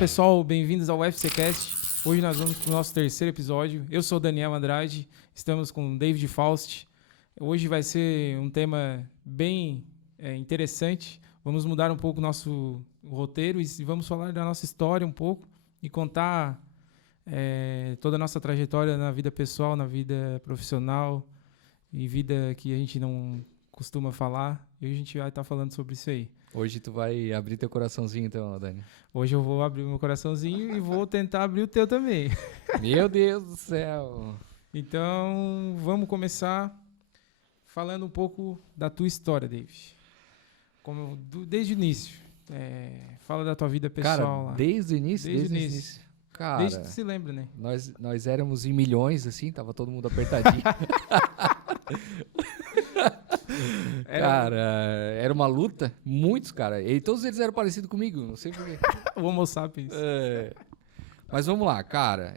pessoal, bem-vindos ao UFCcast. Hoje nós vamos para o nosso terceiro episódio. Eu sou o Daniel Andrade, estamos com o David Faust. Hoje vai ser um tema bem interessante. Vamos mudar um pouco o nosso roteiro e vamos falar da nossa história um pouco e contar toda a nossa trajetória na vida pessoal, na vida profissional e vida que a gente não costuma falar. E hoje a gente vai estar falando sobre isso aí. Hoje tu vai abrir teu coraçãozinho então, Dani? Hoje eu vou abrir o meu coraçãozinho e vou tentar abrir o teu também. Meu Deus do céu! Então, vamos começar falando um pouco da tua história, David. Desde o início. Fala da tua vida pessoal. Cara, lá. desde o início? Desde o início. Cara, Desde que tu se lembra, né? nós éramos em milhões, assim, tava todo mundo apertadinho. Cara, era uma luta, muitos, cara. E todos eles eram parecidos comigo, não sei porquê. O Homo sapiens. Mas vamos lá, cara.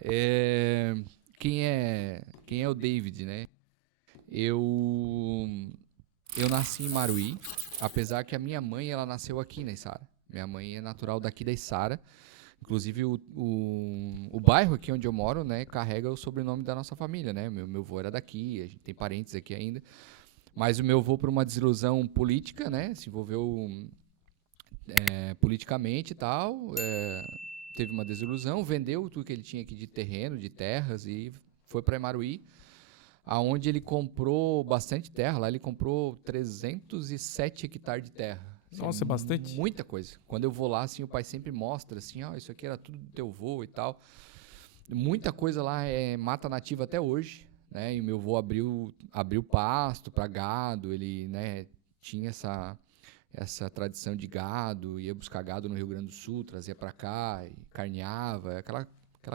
Quem é o David, né? Eu nasci em Maruí, apesar que a minha mãe, ela nasceu aqui na Içara. Minha mãe é natural daqui da Içara. Inclusive, o bairro aqui onde eu moro, né, carrega o sobrenome da nossa família, né? Meu avô era daqui, a gente tem parentes aqui ainda. Mas o meu avô, por uma desilusão política, né, se envolveu politicamente e tal, teve uma desilusão, vendeu tudo que ele tinha aqui de terreno, de terras e foi para Imaruí, aonde ele comprou bastante terra. Lá ele comprou 307 hectares de terra. Nossa, bastante. Muita coisa. Quando eu vou lá, assim, o pai sempre mostra, assim, isso aqui era tudo do teu avô e tal. Muita coisa lá é mata nativa até hoje, né? E o meu avô abriu pasto para gado, ele, né, tinha essa tradição de gado, ia buscar gado no Rio Grande do Sul, trazia para cá, e carneava, aquela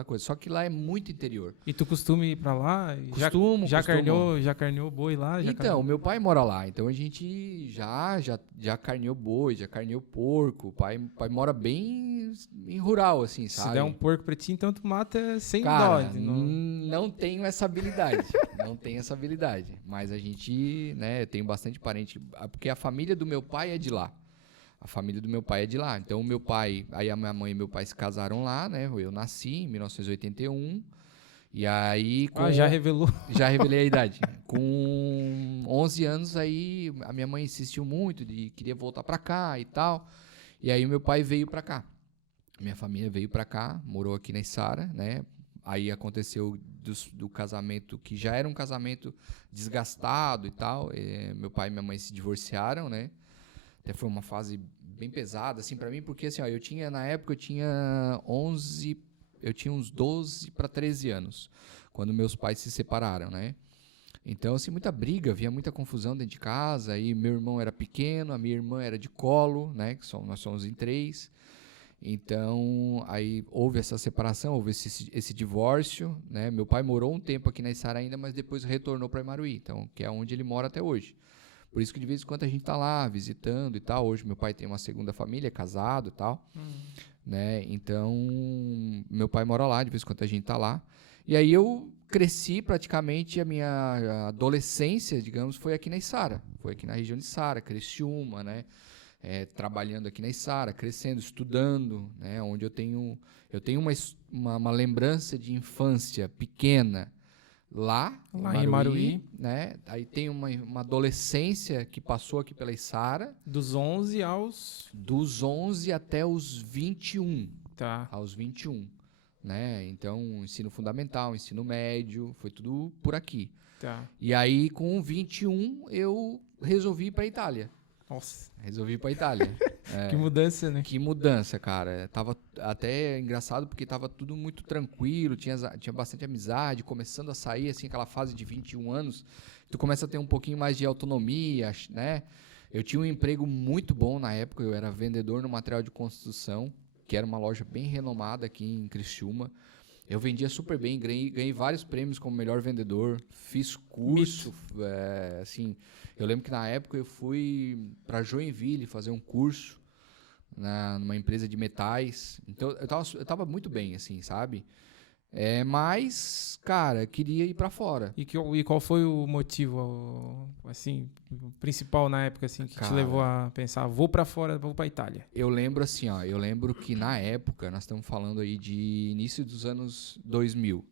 coisa. Só que lá é muito interior. E tu costuma ir pra lá? Costumo. Já carneou boi lá? Então, meu pai mora lá, então a gente já carneou boi, já carneou porco. O pai mora bem em rural, assim, sabe? Se der um porco pra ti, então tu mata sem Cara, dó. não tenho essa habilidade. Não tenho essa habilidade. Mas a gente, né, eu tenho bastante parente, porque a família do meu pai é de lá. A família do meu pai é de lá. Então, o meu pai, aí a minha mãe e meu pai se casaram lá, né? Eu nasci em 1981. E aí... já revelou. Já revelei a idade. Com 11 anos, aí a minha mãe insistiu muito, queria voltar pra cá e tal. E aí o meu pai veio pra cá. Minha família veio pra cá, morou aqui na Içara, né? Aí aconteceu do casamento, que já era um casamento desgastado e tal. Meu pai e minha mãe se divorciaram, né? Até foi uma fase bem pesada, assim, pra mim, porque, assim, ó, na época eu tinha uns 12 para 13 anos, quando meus pais se separaram, né? Então, assim, muita briga, havia muita confusão dentro de casa, aí meu irmão era pequeno, a minha irmã era de colo, né? Nós somos em 3. Então, aí houve essa separação, houve esse divórcio, né? Meu pai morou um tempo aqui na Içara ainda, mas depois retornou para Imaruí, então, que é onde ele mora até hoje. Por isso que de vez em quando a gente tá lá visitando e tal. Hoje meu pai tem uma segunda família, é casado e tal, né? Então, meu pai mora lá, de vez em quando a gente tá lá. E aí eu cresci praticamente, a minha adolescência, digamos, foi aqui na Içara. Foi aqui na região de Içara, Criciúma, né? Trabalhando aqui na Içara, crescendo, estudando, né? Onde eu tenho uma lembrança de infância pequena, lá em Maruí, né? Aí tem uma adolescência que passou aqui pela Içara. Dos 11 até os 21. Tá. Aos 21, né? Então, ensino fundamental, ensino médio, foi tudo por aqui. Tá. E aí, com 21, eu resolvi ir para a Itália. Nossa. Resolvi ir para a Itália. Que mudança, né? Que mudança, cara. Tava até engraçado porque tava tudo muito tranquilo, tinha bastante amizade, começando a sair, assim, aquela fase de 21 anos, tu começa a ter um pouquinho mais de autonomia, né? Eu tinha um emprego muito bom na época, eu era vendedor no material de construção, que era uma loja bem renomada aqui em Criciúma. Eu vendia super bem, ganhei vários prêmios como melhor vendedor, fiz curso, assim, eu lembro que na época eu fui para Joinville fazer um curso numa empresa de metais, então eu tava muito bem, assim, sabe? Mas, cara, queria ir pra fora. E qual foi o motivo, assim, principal na época, assim, que te Cara, levou a pensar, vou pra fora, vou pra Itália? eu lembro assim, ó, eu lembro que na época, nós estamos falando aí de início dos anos 2000,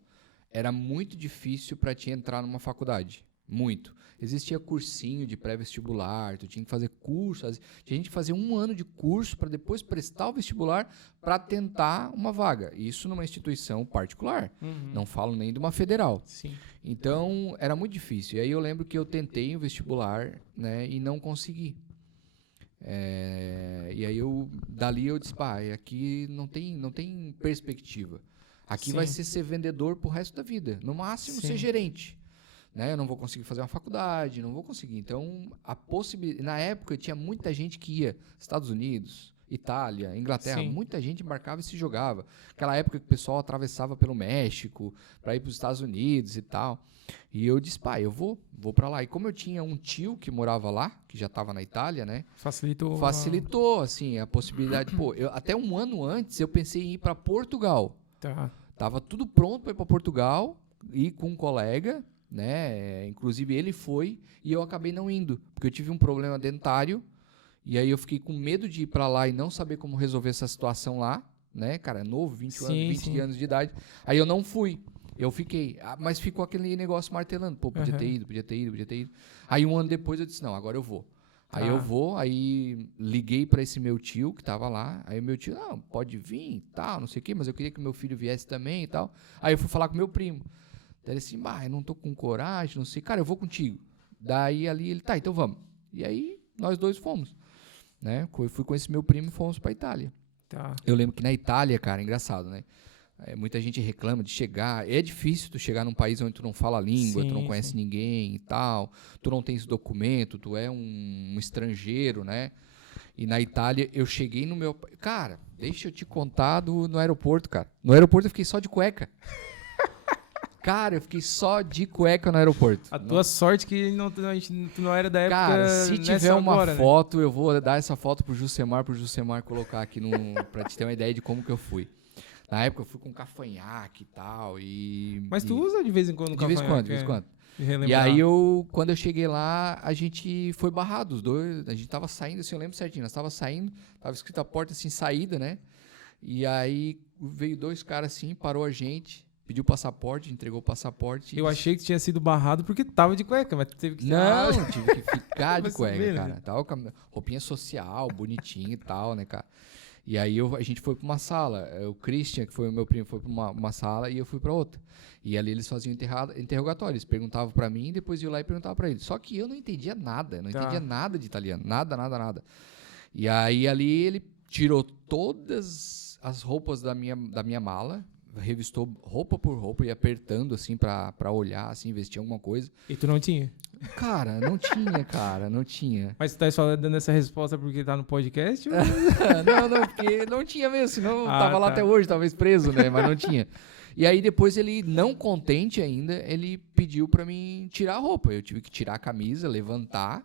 era muito difícil para te entrar numa faculdade, muito. Existia cursinho de pré-vestibular, tu tinha que fazer curso, tinha gente que fazia 1 ano de curso para depois prestar o vestibular para tentar uma vaga. Isso numa instituição particular, não falo nem de uma federal. Sim. Então, era muito difícil. E aí eu lembro que eu tentei o vestibular, né, e não consegui. E aí dali eu disse, pá, aqui não tem perspectiva. Aqui vai ser vendedor pro resto da vida. No máximo ser gerente. Né? Eu não vou conseguir fazer uma faculdade, não vou conseguir. Então, na época tinha muita gente que ia Estados Unidos, Itália, Inglaterra, muita gente embarcava e se jogava. Aquela época que o pessoal atravessava pelo México para ir para os Estados Unidos e tal. E eu disse, pai, eu vou para lá. E como eu tinha um tio que morava lá, que já estava na Itália, né? Facilitou, assim, a possibilidade. Pô, até 1 ano antes eu pensei em ir para Portugal. Tá. Tava tudo pronto para ir para Portugal, ir com um colega, né? Inclusive ele foi e eu acabei não indo, porque eu tive um problema dentário e aí eu fiquei com medo de ir para lá e não saber como resolver essa situação lá, né? Cara, novo, 20 anos de idade. Aí eu não fui. Eu fiquei, mas ficou aquele negócio martelando. Pô, podia ter ido. Aí 1 ano depois eu disse, não, agora eu vou. Aí eu vou, aí liguei para esse meu tio que tava lá. Aí o meu tio, não, pode vir e tal, não sei o quê, mas eu queria que meu filho viesse também e tal. Aí eu fui falar com meu primo. Daí ele assim, eu não tô com coragem, não sei. Cara, eu vou contigo. Daí ali ele, tá, então vamos. E aí nós dois fomos. Né? Eu fui com esse meu primo e fomos pra Itália. Tá. Eu lembro que na Itália, cara, é engraçado, né? Muita gente reclama de chegar. É difícil tu chegar num país onde tu não fala a língua, tu não conhece ninguém e tal. Tu não tens documento, tu é um estrangeiro, né? E na Itália eu cheguei no meu... Cara, deixa eu te contar no aeroporto, cara. No aeroporto eu fiquei só de cueca. Cara, eu fiquei só de cueca no aeroporto. A tua sorte que tu não era da época. Cara, se tiver uma agora, foto, né? Eu vou dar essa foto pro Jusemar colocar aqui pra te ter uma ideia de como que eu fui. Na época eu fui com cavanhaque e tal. Mas tu usa de vez em quando o cavanhaque? De vez em quando. E aí, quando eu cheguei lá, a gente foi barrado, os dois. A gente tava saindo, assim, eu lembro certinho. Nós tava saindo, tava escrito a porta assim, saída, né? E aí veio 2 caras assim, parou a gente, pediu o passaporte, entregou o passaporte. Eu achei que tinha sido barrado porque tava de cueca, mas tu teve que... Não, tive que ficar de cueca, cara. Tava com a roupinha social, bonitinho e tal, né, cara? E aí a gente foi pra uma sala. O Christian, que foi o meu primo, foi pra uma sala e eu fui pra outra. E ali eles faziam interrogatório. Eles perguntavam pra mim e depois iam lá e perguntavam pra eles. Só que eu não entendia nada. Não entendia nada de italiano. Nada. E aí ali ele tirou todas as roupas da minha mala, revistou roupa por roupa e apertando assim pra olhar, assim, investir alguma coisa. E tu não tinha? Cara, não tinha. Mas tu tá só dando essa resposta porque tá no podcast? Ou... não, porque não tinha mesmo, senão tava lá até hoje, talvez preso, né? Mas não tinha. E aí depois ele, não contente ainda, ele pediu pra mim tirar a roupa. Eu tive que tirar a camisa, levantar,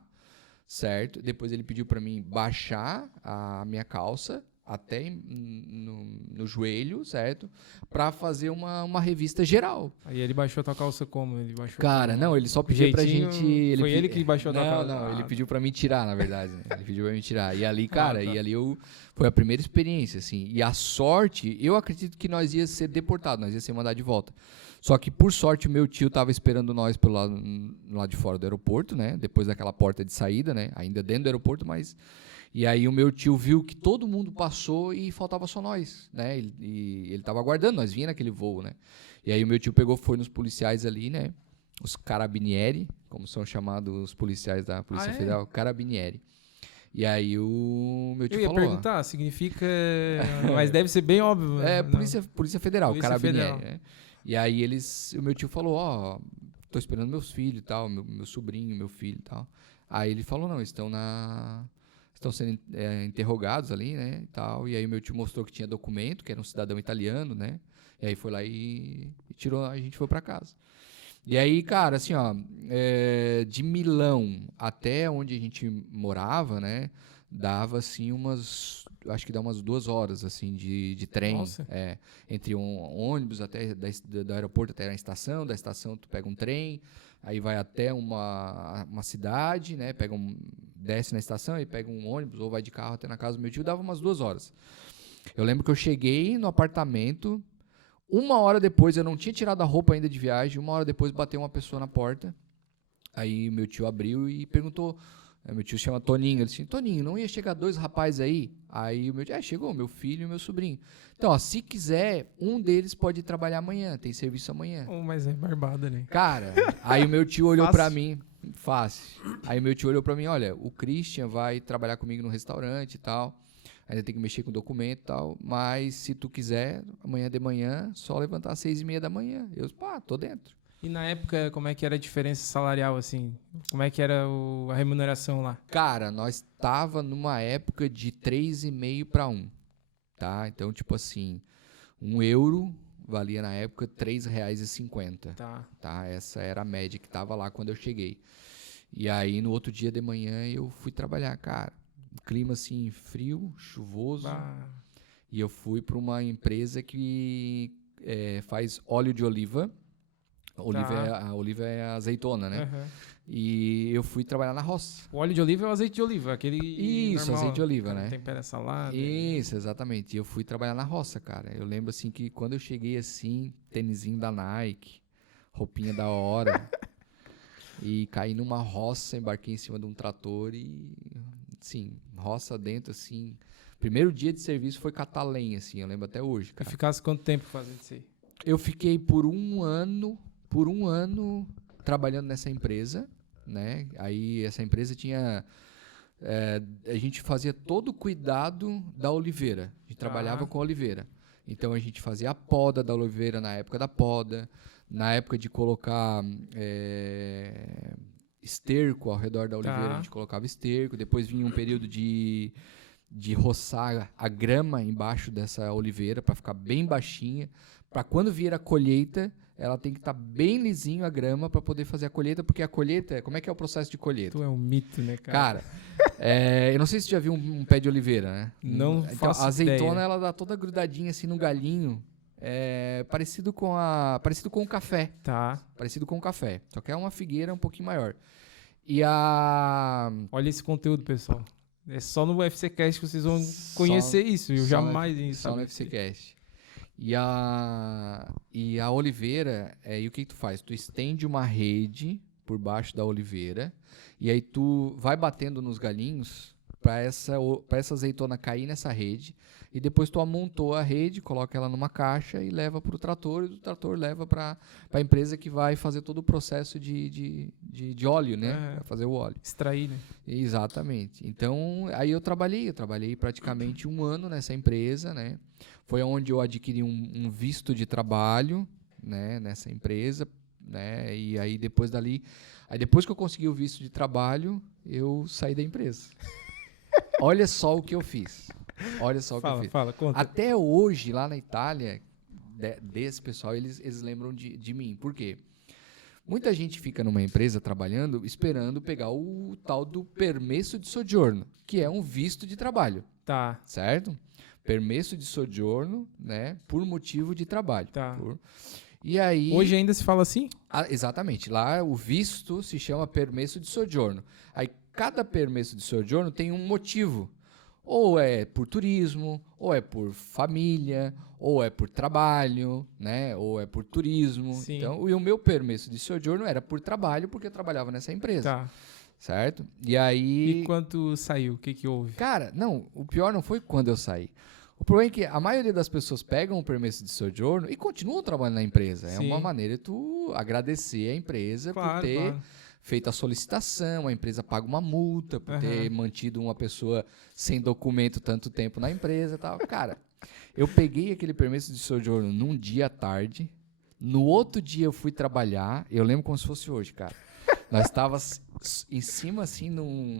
certo? Depois ele pediu pra mim baixar a minha calça até no joelho, certo? Pra fazer uma revista geral. Aí ele baixou a tua calça como? Ele baixou Cara, não, ele só pediu pra gente... Ele que baixou a tua calça? Não, ele pediu pra mim tirar, na verdade. Né? Ele pediu pra mim tirar. E ali, cara, foi a primeira experiência, assim. E a sorte, eu acredito que nós ia ser deportados, nós ia ser mandados de volta. Só que, por sorte, o meu tio tava esperando nós pelo lado de fora do aeroporto, né? Depois daquela porta de saída, né? Ainda dentro do aeroporto, mas... E aí o meu tio viu que todo mundo passou e faltava só nós, né? Ele tava aguardando, nós vinha naquele voo, né? E aí o meu tio foi nos policiais ali, né? Os carabinieri, como são chamados os policiais da Polícia Federal, carabinieri. E aí o meu tio falou... Eu ia perguntar, significa... Mas deve ser bem óbvio. Polícia Federal, Polícia carabinieri, Federal. né? E aí o meu tio falou, tô esperando meus filhos e tal, meu sobrinho, meu filho e tal. Aí ele falou, não, estão sendo interrogados ali, né, e tal. E aí o meu tio mostrou que tinha documento, que era um cidadão italiano, né. E aí foi lá e tirou, a gente foi pra casa. E aí, cara, assim, ó, de Milão até onde a gente morava, né, dava, assim, acho que dá umas 2 horas, assim, de trem. Nossa. Entre um ônibus até do aeroporto até a estação, da estação tu pega um trem, aí vai até uma cidade, né, desce na estação e pega um ônibus ou vai de carro até na casa do meu tio, dava umas 2 horas. Eu lembro que eu cheguei no apartamento, 1 hora depois, eu não tinha tirado a roupa ainda de viagem, 1 hora depois bateu uma pessoa na porta, aí meu tio abriu e perguntou, meu tio se chama Toninho, ele disse, Toninho, não ia chegar 2 rapazes aí? Aí o meu tio, chegou, meu filho e meu sobrinho. Então, ó, se quiser, um deles pode ir trabalhar amanhã, tem serviço amanhã. Mas é barbada, né? Cara, aí o meu tio olhou Fácil. pra mim, fácil. Aí o meu tio olhou pra mim, olha, o Christian vai trabalhar comigo no restaurante e tal, ainda tem que mexer com documento e tal, mas se tu quiser, amanhã de manhã, só levantar às 6:30 da manhã. Eu disse, tô dentro. E na época, como é que era a diferença salarial, assim? Como é que era a remuneração lá? Cara, nós tava numa época de 3,5 para 1, tá? Então, tipo assim, €1 valia na época R$3,50, tá? Essa era a média que tava lá quando eu cheguei. E aí, no outro dia de manhã, eu fui trabalhar, cara. Clima, assim, frio, chuvoso. E eu fui para uma empresa que faz óleo de oliva. A oliva é a azeitona, né? Uhum. E eu fui trabalhar na roça. O óleo de oliva é o azeite de oliva, aquele Isso, normal, azeite de oliva, né? Tempera salada. Isso, exatamente. E eu fui trabalhar na roça, cara. Eu lembro, assim, que quando eu cheguei, assim, tênisinho da Nike, roupinha da hora, e caí numa roça, embarquei em cima de um trator e, assim, roça dentro, assim. Primeiro dia de serviço foi catar lenha, assim, eu lembro até hoje, E cara. ficasse quanto tempo fazendo isso aí? Eu fiquei por um ano trabalhando nessa empresa, né? Aí essa empresa tinha... a gente fazia todo o cuidado da oliveira. A gente trabalhava com a oliveira. Então a gente fazia a poda da oliveira na época da poda, na época de colocar esterco ao redor da oliveira, a gente colocava esterco. Depois vinha um período de roçar a grama embaixo dessa oliveira para ficar bem baixinha, para quando vier a colheita, ela tem que estar bem lisinho a grama para poder fazer a colheita, porque a colheita, como é que é o processo de colheita? Tu é um mito, né, cara? Cara, eu não sei se você já viu um pé de oliveira, né? Não então, faço a azeitona, ideia. ela dá toda grudadinha assim no galinho, parecido com o café. Tá. Parecido com o café, só que é uma figueira um pouquinho maior. Olha esse conteúdo, pessoal. É só no UFCcast que vocês vão conhecer isso. Eu jamais ia Só no saber. UFCcast. E a oliveira, e o que tu faz? Tu estende uma rede por baixo da oliveira e aí tu vai batendo nos galinhos para essa azeitona cair nessa rede e depois tu amontoa a rede, coloca ela numa caixa e leva para o trator e o trator leva para a empresa que vai fazer todo o processo de óleo, né? Pra fazer o óleo. Extrair, né? Exatamente. Então, aí eu trabalhei praticamente um ano nessa empresa, né? Foi onde eu adquiri um visto de trabalho, né, nessa empresa, né? E aí depois que eu consegui o visto de trabalho, eu saí da empresa. Olha só o que eu fiz. Fala, conta. Até hoje, lá na Itália, desse pessoal, eles lembram de mim. Por quê? Muita gente fica numa empresa trabalhando esperando pegar o tal do permesso de soggiorno, que é um visto de trabalho. Tá. Certo? Permesso de soggiorno, né? Por motivo de trabalho. Tá. E aí... Hoje ainda se fala assim? Exatamente. Lá o visto se chama permesso de soggiorno. Aí cada permesso de soggiorno tem um motivo. Ou é por turismo, ou é por família, ou é por trabalho, né? Ou é por turismo. Sim. Então, e o meu permesso de soggiorno era por trabalho, porque eu trabalhava nessa empresa. Tá. Certo? E aí... E quando saiu, o que houve? Cara, não, o pior não foi quando eu saí. O problema é que a maioria das pessoas pegam o permesso de soggiorno e continuam trabalhando na empresa. Sim. É uma maneira de tu agradecer a empresa por ter feito a solicitação, a empresa paga uma multa por ter mantido uma pessoa sem documento tanto tempo na empresa e tal. Cara, eu peguei aquele permesso de soggiorno num dia à tarde, no outro dia eu fui trabalhar, eu lembro como se fosse hoje, cara. Nós estávamos em cima, assim, no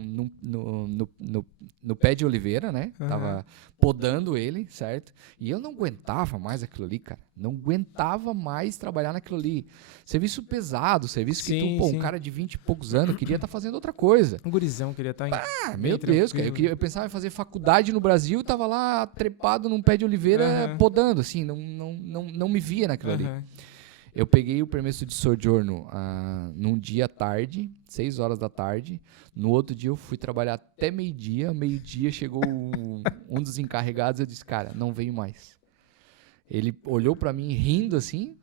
pé de oliveira, né? Tava podando ele, certo? E eu não aguentava mais aquilo ali, cara. Não aguentava mais trabalhar naquilo ali. Serviço pesado, serviço que Sim, tu, sim. um cara de 20 e poucos anos queria estar fazendo outra coisa. Um gurizão, queria estar Ah, meu Deus, cara. Eu pensava em fazer faculdade no Brasil e tava lá trepado num pé de oliveira podando, assim. Não me via naquilo ali. Eu peguei o permesso de sojourno num dia à tarde, 6 horas da tarde. No outro dia eu fui trabalhar até meio-dia. Meio-dia chegou um dos encarregados e eu disse, cara, não venho mais. Ele olhou pra mim rindo assim.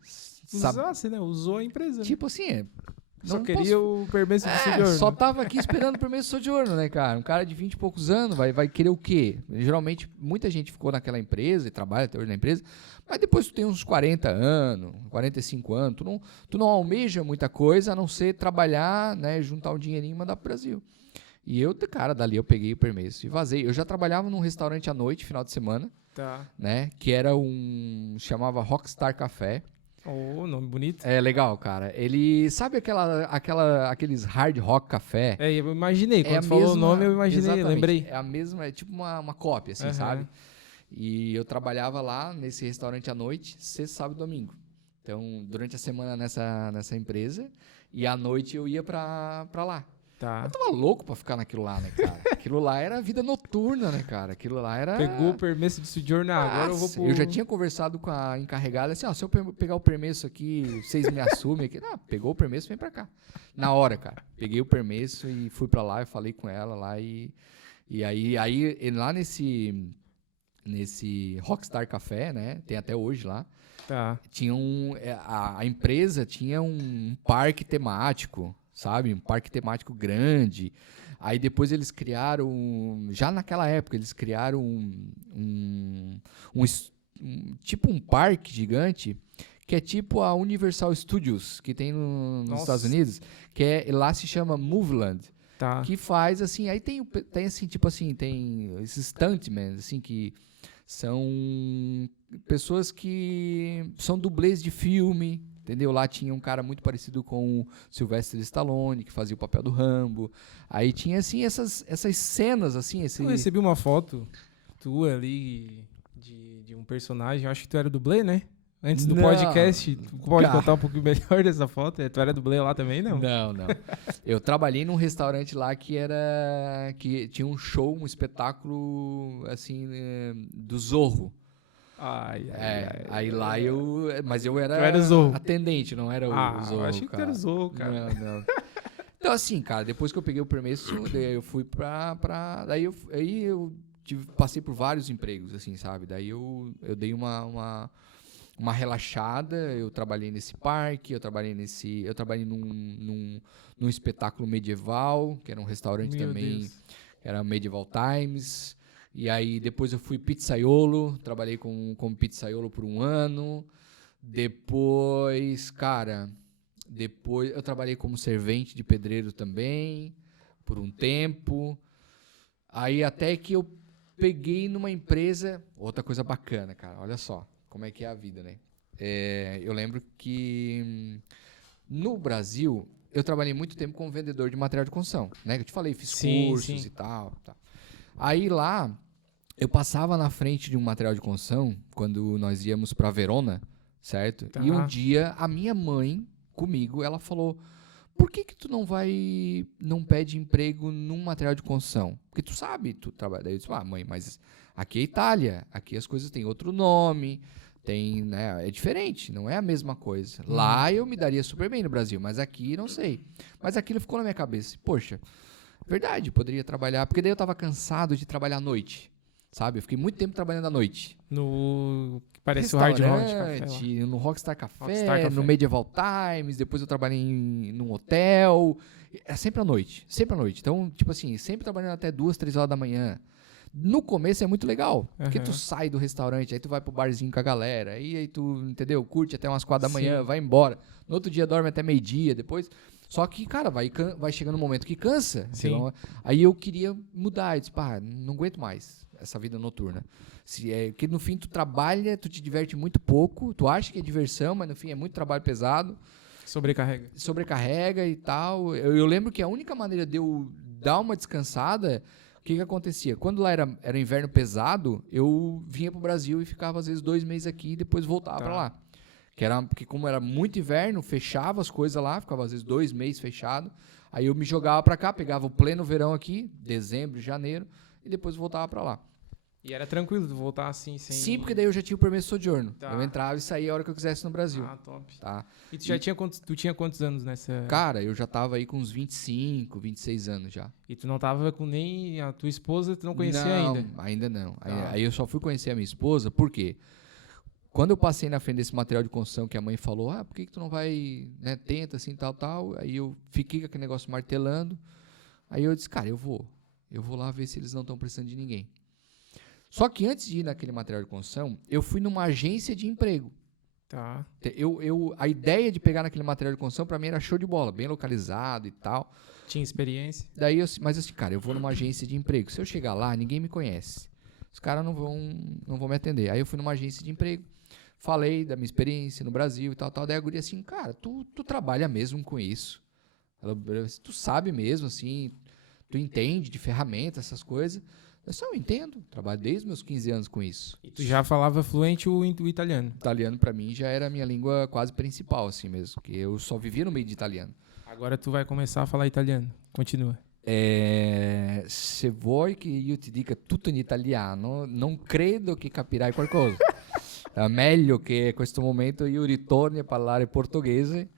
Usasse, né? Usou a empresa. Tipo assim, só queria o permesso de sojourno. Só tava aqui esperando o permesso de sojourno, né, cara? Um cara de 20 e poucos anos vai querer o quê? Geralmente, muita gente ficou naquela empresa e trabalha até hoje na empresa, mas depois tu tem uns 40 anos, 45 anos, tu não almeja muita coisa a não ser trabalhar, né, juntar um dinheirinho e mandar pro Brasil. E eu, cara, dali eu peguei o permesso e vazei. Eu já trabalhava num restaurante à noite, final de semana, né, que era chamava Rockstar Café. Oh, nome bonito. É legal, cara. Ele, sabe aqueles hard rock café? Eu imaginei. Quando falou o nome, eu imaginei, exatamente, lembrei. É a mesma, é tipo uma cópia, assim, sabe? E eu trabalhava lá nesse restaurante à noite, sexta, sábado e domingo. Então, durante a semana nessa empresa, e à noite eu ia pra lá. Tá. Eu tava louco pra ficar naquilo lá, né, cara? Aquilo lá era vida noturna, né, cara? Aquilo lá era... Pegou o permesso de sojourno, agora eu vou pro... Eu já tinha conversado com a encarregada, assim, se eu pegar o permesso aqui, vocês me assumem aqui. Não, pegou o permesso, vem pra cá. Na hora, cara. Peguei o permesso e fui pra lá, eu falei com ela lá e aí lá nesse Rockstar Café, né, tem até hoje lá, tinha a empresa tinha um parque temático, sabe? Um parque temático grande. Aí depois eles criaram, já naquela época, eles criaram tipo um parque gigante, que é tipo a Universal Studios, que tem nos Estados Unidos, lá se chama Moveland. Tá. Que faz, assim, aí tem assim, tipo assim, tem esses stuntmen, assim, que são pessoas que são dublês de filme, entendeu? Lá tinha um cara muito parecido com o Sylvester Stallone, que fazia o papel do Rambo. Aí tinha, assim, essas cenas, assim... Eu recebi uma foto tua ali de um personagem, eu acho que tu era dublê, né? Antes do podcast, tu pode contar um pouquinho melhor dessa foto? Tu era dublê lá também, não? Não. Eu trabalhei num restaurante lá que tinha um show, um espetáculo, assim, do Zorro. Aí lá mas eu era atendente, não era o Zorro, achei que tu era o Zorro, cara. Não. Então, assim, cara, depois que eu peguei o permesso, eu fui daí eu passei por vários empregos, assim, sabe? Daí eu dei uma relaxada, eu trabalhei nesse parque, eu trabalhei num espetáculo medieval, que era um restaurante também, era Medieval Times. E aí depois eu fui pizzaiolo, trabalhei como pizzaiolo por 1 ano. Depois eu trabalhei como servente de pedreiro também, por um tempo. Aí até que eu peguei numa empresa, outra coisa bacana, cara, olha só como é que é a vida, né? Eu lembro que no Brasil eu trabalhei muito tempo como vendedor de material de construção, né? Eu te falei, fiz cursos e tal. Aí lá, eu passava na frente de um material de construção, quando nós íamos para Verona, certo? Tá. E um dia, a minha mãe, comigo, ela falou, por que tu não pede emprego num material de construção? Porque tu sabe, tu trabalha. Daí eu disse, mãe, mas aqui é Itália, aqui as coisas têm outro nome, né, é diferente, não é a mesma coisa. Lá eu me daria super bem no Brasil, mas aqui não sei. Mas aquilo ficou na minha cabeça, poxa... Verdade, poderia trabalhar, porque daí eu tava cansado de trabalhar à noite, sabe? Eu fiquei muito tempo trabalhando à noite. No que parece o Hard Rock Café. No Rockstar Café, no Medieval Times, depois eu trabalhei num hotel. É sempre à noite. Então, tipo assim, sempre trabalhando até 2, 3 horas da manhã. No começo é muito legal, porque tu sai do restaurante, aí tu vai pro barzinho com a galera, aí tu, entendeu? Curte até umas 4 da manhã, vai embora. No outro dia dorme até meio-dia, depois... Só que, cara, vai chegando um momento que cansa. Então, aí eu queria mudar. Eu disse, não aguento mais essa vida noturna. Porque no fim tu trabalha, tu te diverte muito pouco, tu acha que é diversão, mas no fim é muito trabalho pesado. Sobrecarrega e tal. Eu lembro que a única maneira de eu dar uma descansada, o que acontecia? Quando lá era inverno pesado, eu vinha pro Brasil e ficava às vezes 2 meses aqui e depois voltava pra lá. Porque como era muito inverno, fechava as coisas lá, ficava às vezes 2 meses fechado. Aí eu me jogava pra cá, pegava o pleno verão aqui, dezembro, janeiro, e depois voltava pra lá. E era tranquilo de voltar assim, sem... Sim, porque daí eu já tinha o permesso de sojourno. Tá. Eu entrava e saía a hora que eu quisesse no Brasil. Ah, top. Tá? E tu tinha quantos anos nessa... Cara, eu já tava aí com uns 25, 26 anos já. E tu não tava com nem a tua esposa, tu não conhecia ainda? Ainda não. Tá. Aí eu só fui conhecer a minha esposa, por quê? Quando eu passei na frente desse material de construção que a mãe falou, por que tu não vai, né, tenta assim, tal, aí eu fiquei com aquele negócio martelando, aí eu disse, cara, eu vou lá ver se eles não estão precisando de ninguém. Só que antes de ir naquele material de construção, eu fui numa agência de emprego. Tá. A ideia de pegar naquele material de construção, pra mim, era show de bola, bem localizado e tal. Tinha experiência? Mas assim, cara, eu vou numa agência de emprego. Se eu chegar lá, ninguém me conhece. Os caras não vão me atender. Aí eu fui numa agência de emprego, falei da minha experiência no Brasil e tal. Daí a guria assim, cara, tu trabalha mesmo com isso? Tu sabe mesmo, assim, tu entende de ferramentas, essas coisas? Eu só entendo, trabalho desde meus 15 anos com isso. E tu já falava fluente o italiano? Italiano, pra mim, já era a minha língua quase principal, assim mesmo, porque eu só vivia no meio de italiano. Agora tu vai começar a falar italiano. Continua. Se vuoi che io ti dica tutto in italiano, non credo che capirai qualcosa. È meglio che a questo momento io ritorni a parlare portoghese,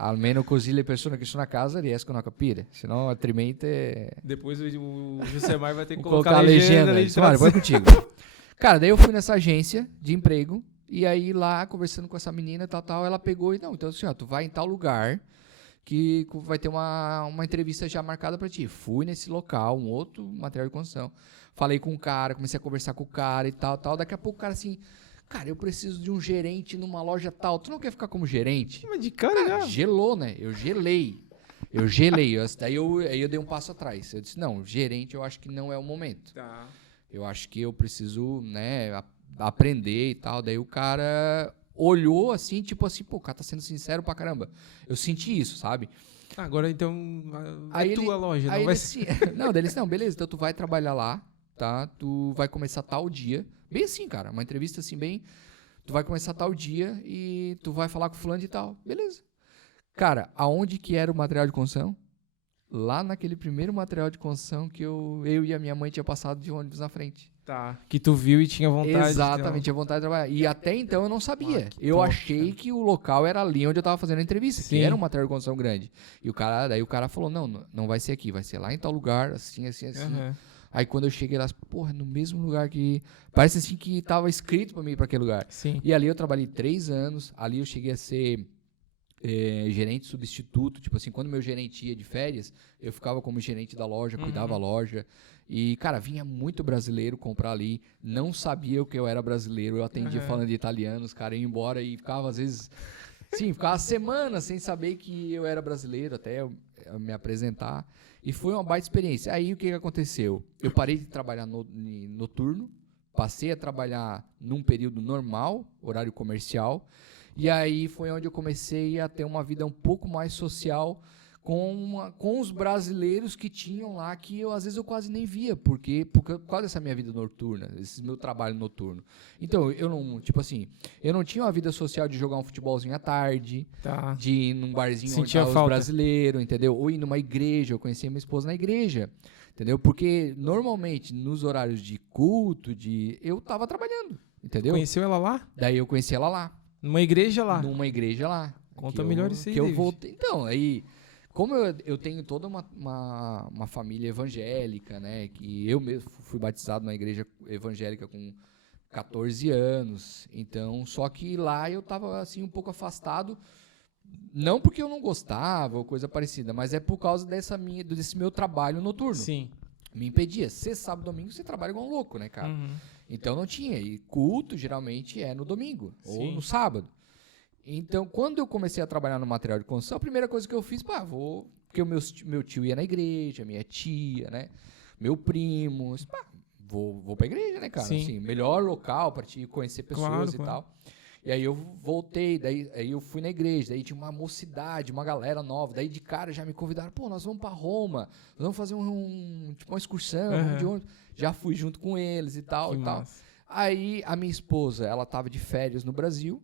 almeno così le persone che sono a casa riescono a capire, senão altrimenti... Depois o Josemar vai ter que colocar colocar a legenda. Vai contigo. Cara, daí eu fui nessa agência de emprego, e aí lá, conversando com essa menina e tal, ela pegou e, não, então assim, ó, tu vai em tal lugar que vai ter uma entrevista já marcada pra ti. Fui nesse local, um outro material de construção. Falei com o cara, comecei a conversar com o cara e tal. Daqui a pouco o cara assim, cara, eu preciso de um gerente numa loja tal. Tu não quer ficar como gerente? Mas de cara já. Gelou, né? Eu gelei. Daí eu dei um passo atrás. Eu disse, não, gerente eu acho que não é o momento. Tá. Eu acho que eu preciso, né, aprender e tal. Daí o cara olhou assim, tipo assim, pô, o cara tá sendo sincero pra caramba. Eu senti isso, sabe? Agora então aí tua loja, aí não vai ser... Não, daí ele disse, não, beleza, então tu vai trabalhar lá, tá? Tu vai começar tal dia. Bem assim, cara, uma entrevista assim, bem... Tu vai começar tal dia e tu vai falar com fulano e tal. Beleza. Cara, aonde que era o material de construção? Lá naquele primeiro material de construção que eu e a minha mãe tinha passado de ônibus na frente. Tá. Que tu viu e tinha vontade. Exatamente, tinha vontade de trabalhar. E até então eu não sabia. Eu achei que o local era ali onde eu tava fazendo a entrevista, que era um material de construção grande. E daí o cara falou, não vai ser aqui, vai ser lá em tal lugar, assim. Uhum. Aí quando eu cheguei lá, porra, no mesmo lugar que... Parece assim que tava escrito pra mim ir pra aquele lugar. Sim. E ali eu trabalhei 3 anos, ali eu cheguei a ser... gerente substituto, tipo assim, quando meu gerente ia de férias, eu ficava como gerente da loja, cuidava da loja, e, cara, vinha muito brasileiro comprar ali, não sabia o que eu era brasileiro, eu atendia falando de italiano, os caras iam embora e ficava, às vezes, sim, ficava semanas sem saber que eu era brasileiro, até eu me apresentar, e foi uma baita experiência. Aí, o que aconteceu? Eu parei de trabalhar noturno, passei a trabalhar num período normal, horário comercial, e aí foi onde eu comecei a ter uma vida um pouco mais social com os brasileiros que tinham lá, que às vezes eu quase nem via, por causa dessa minha vida noturna, esse meu trabalho noturno. Então, eu não tinha uma vida social de jogar um futebolzinho à tarde, de ir num barzinho onde tava os brasileiros, entendeu? Ou ir numa igreja, eu conhecia minha esposa na igreja, entendeu? Porque normalmente nos horários de culto, eu tava trabalhando, entendeu? Conheceu ela lá? Daí eu conheci ela lá. Numa igreja lá? Numa igreja lá. Conta melhor isso aí, que eu voltei. Então, aí, como eu tenho toda uma família evangélica, né, que eu mesmo fui batizado na igreja evangélica com 14 anos, então, só que lá eu tava, assim, um pouco afastado, não porque eu não gostava ou coisa parecida, mas é por causa desse meu trabalho noturno. Sim. Me impedia. Sexta, sábado, domingo, você trabalha igual um louco, né, cara? Uhum. Então não tinha. E culto geralmente é no domingo ou no sábado. Então, quando eu comecei a trabalhar no material de construção, a primeira coisa que eu fiz, porque o meu tio ia na igreja, minha tia, né? Meu primo, vou pra igreja, né, cara? Sim. Assim, melhor local pra te conhecer pessoas e tal. E aí eu voltei, daí aí eu fui na igreja, daí tinha uma mocidade, uma galera nova, daí de cara já me convidaram, pô, nós vamos pra Roma, nós vamos fazer tipo uma excursão, vamos de ônibus. Já fui junto com eles e tal, Que e tal. massa. Aí a minha esposa, ela tava de férias no Brasil,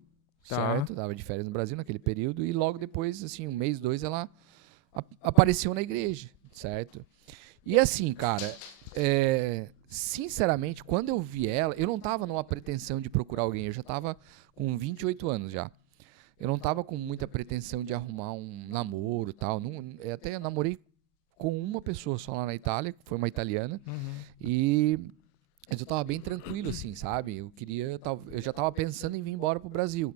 Tá. certo? Tava de férias no Brasil naquele período, e logo depois, assim, 1 mês, 2, ela apareceu na igreja, certo? E assim, cara, sinceramente, quando eu vi ela, eu não tava numa pretensão de procurar alguém, eu já tava com 28 anos já. Eu não tava com muita pretensão de arrumar um namoro e tal. Eu até namorei com uma pessoa só lá na Itália, que foi uma italiana, e eu tava bem tranquilo, assim, sabe? Eu já tava pensando em vir embora pro Brasil,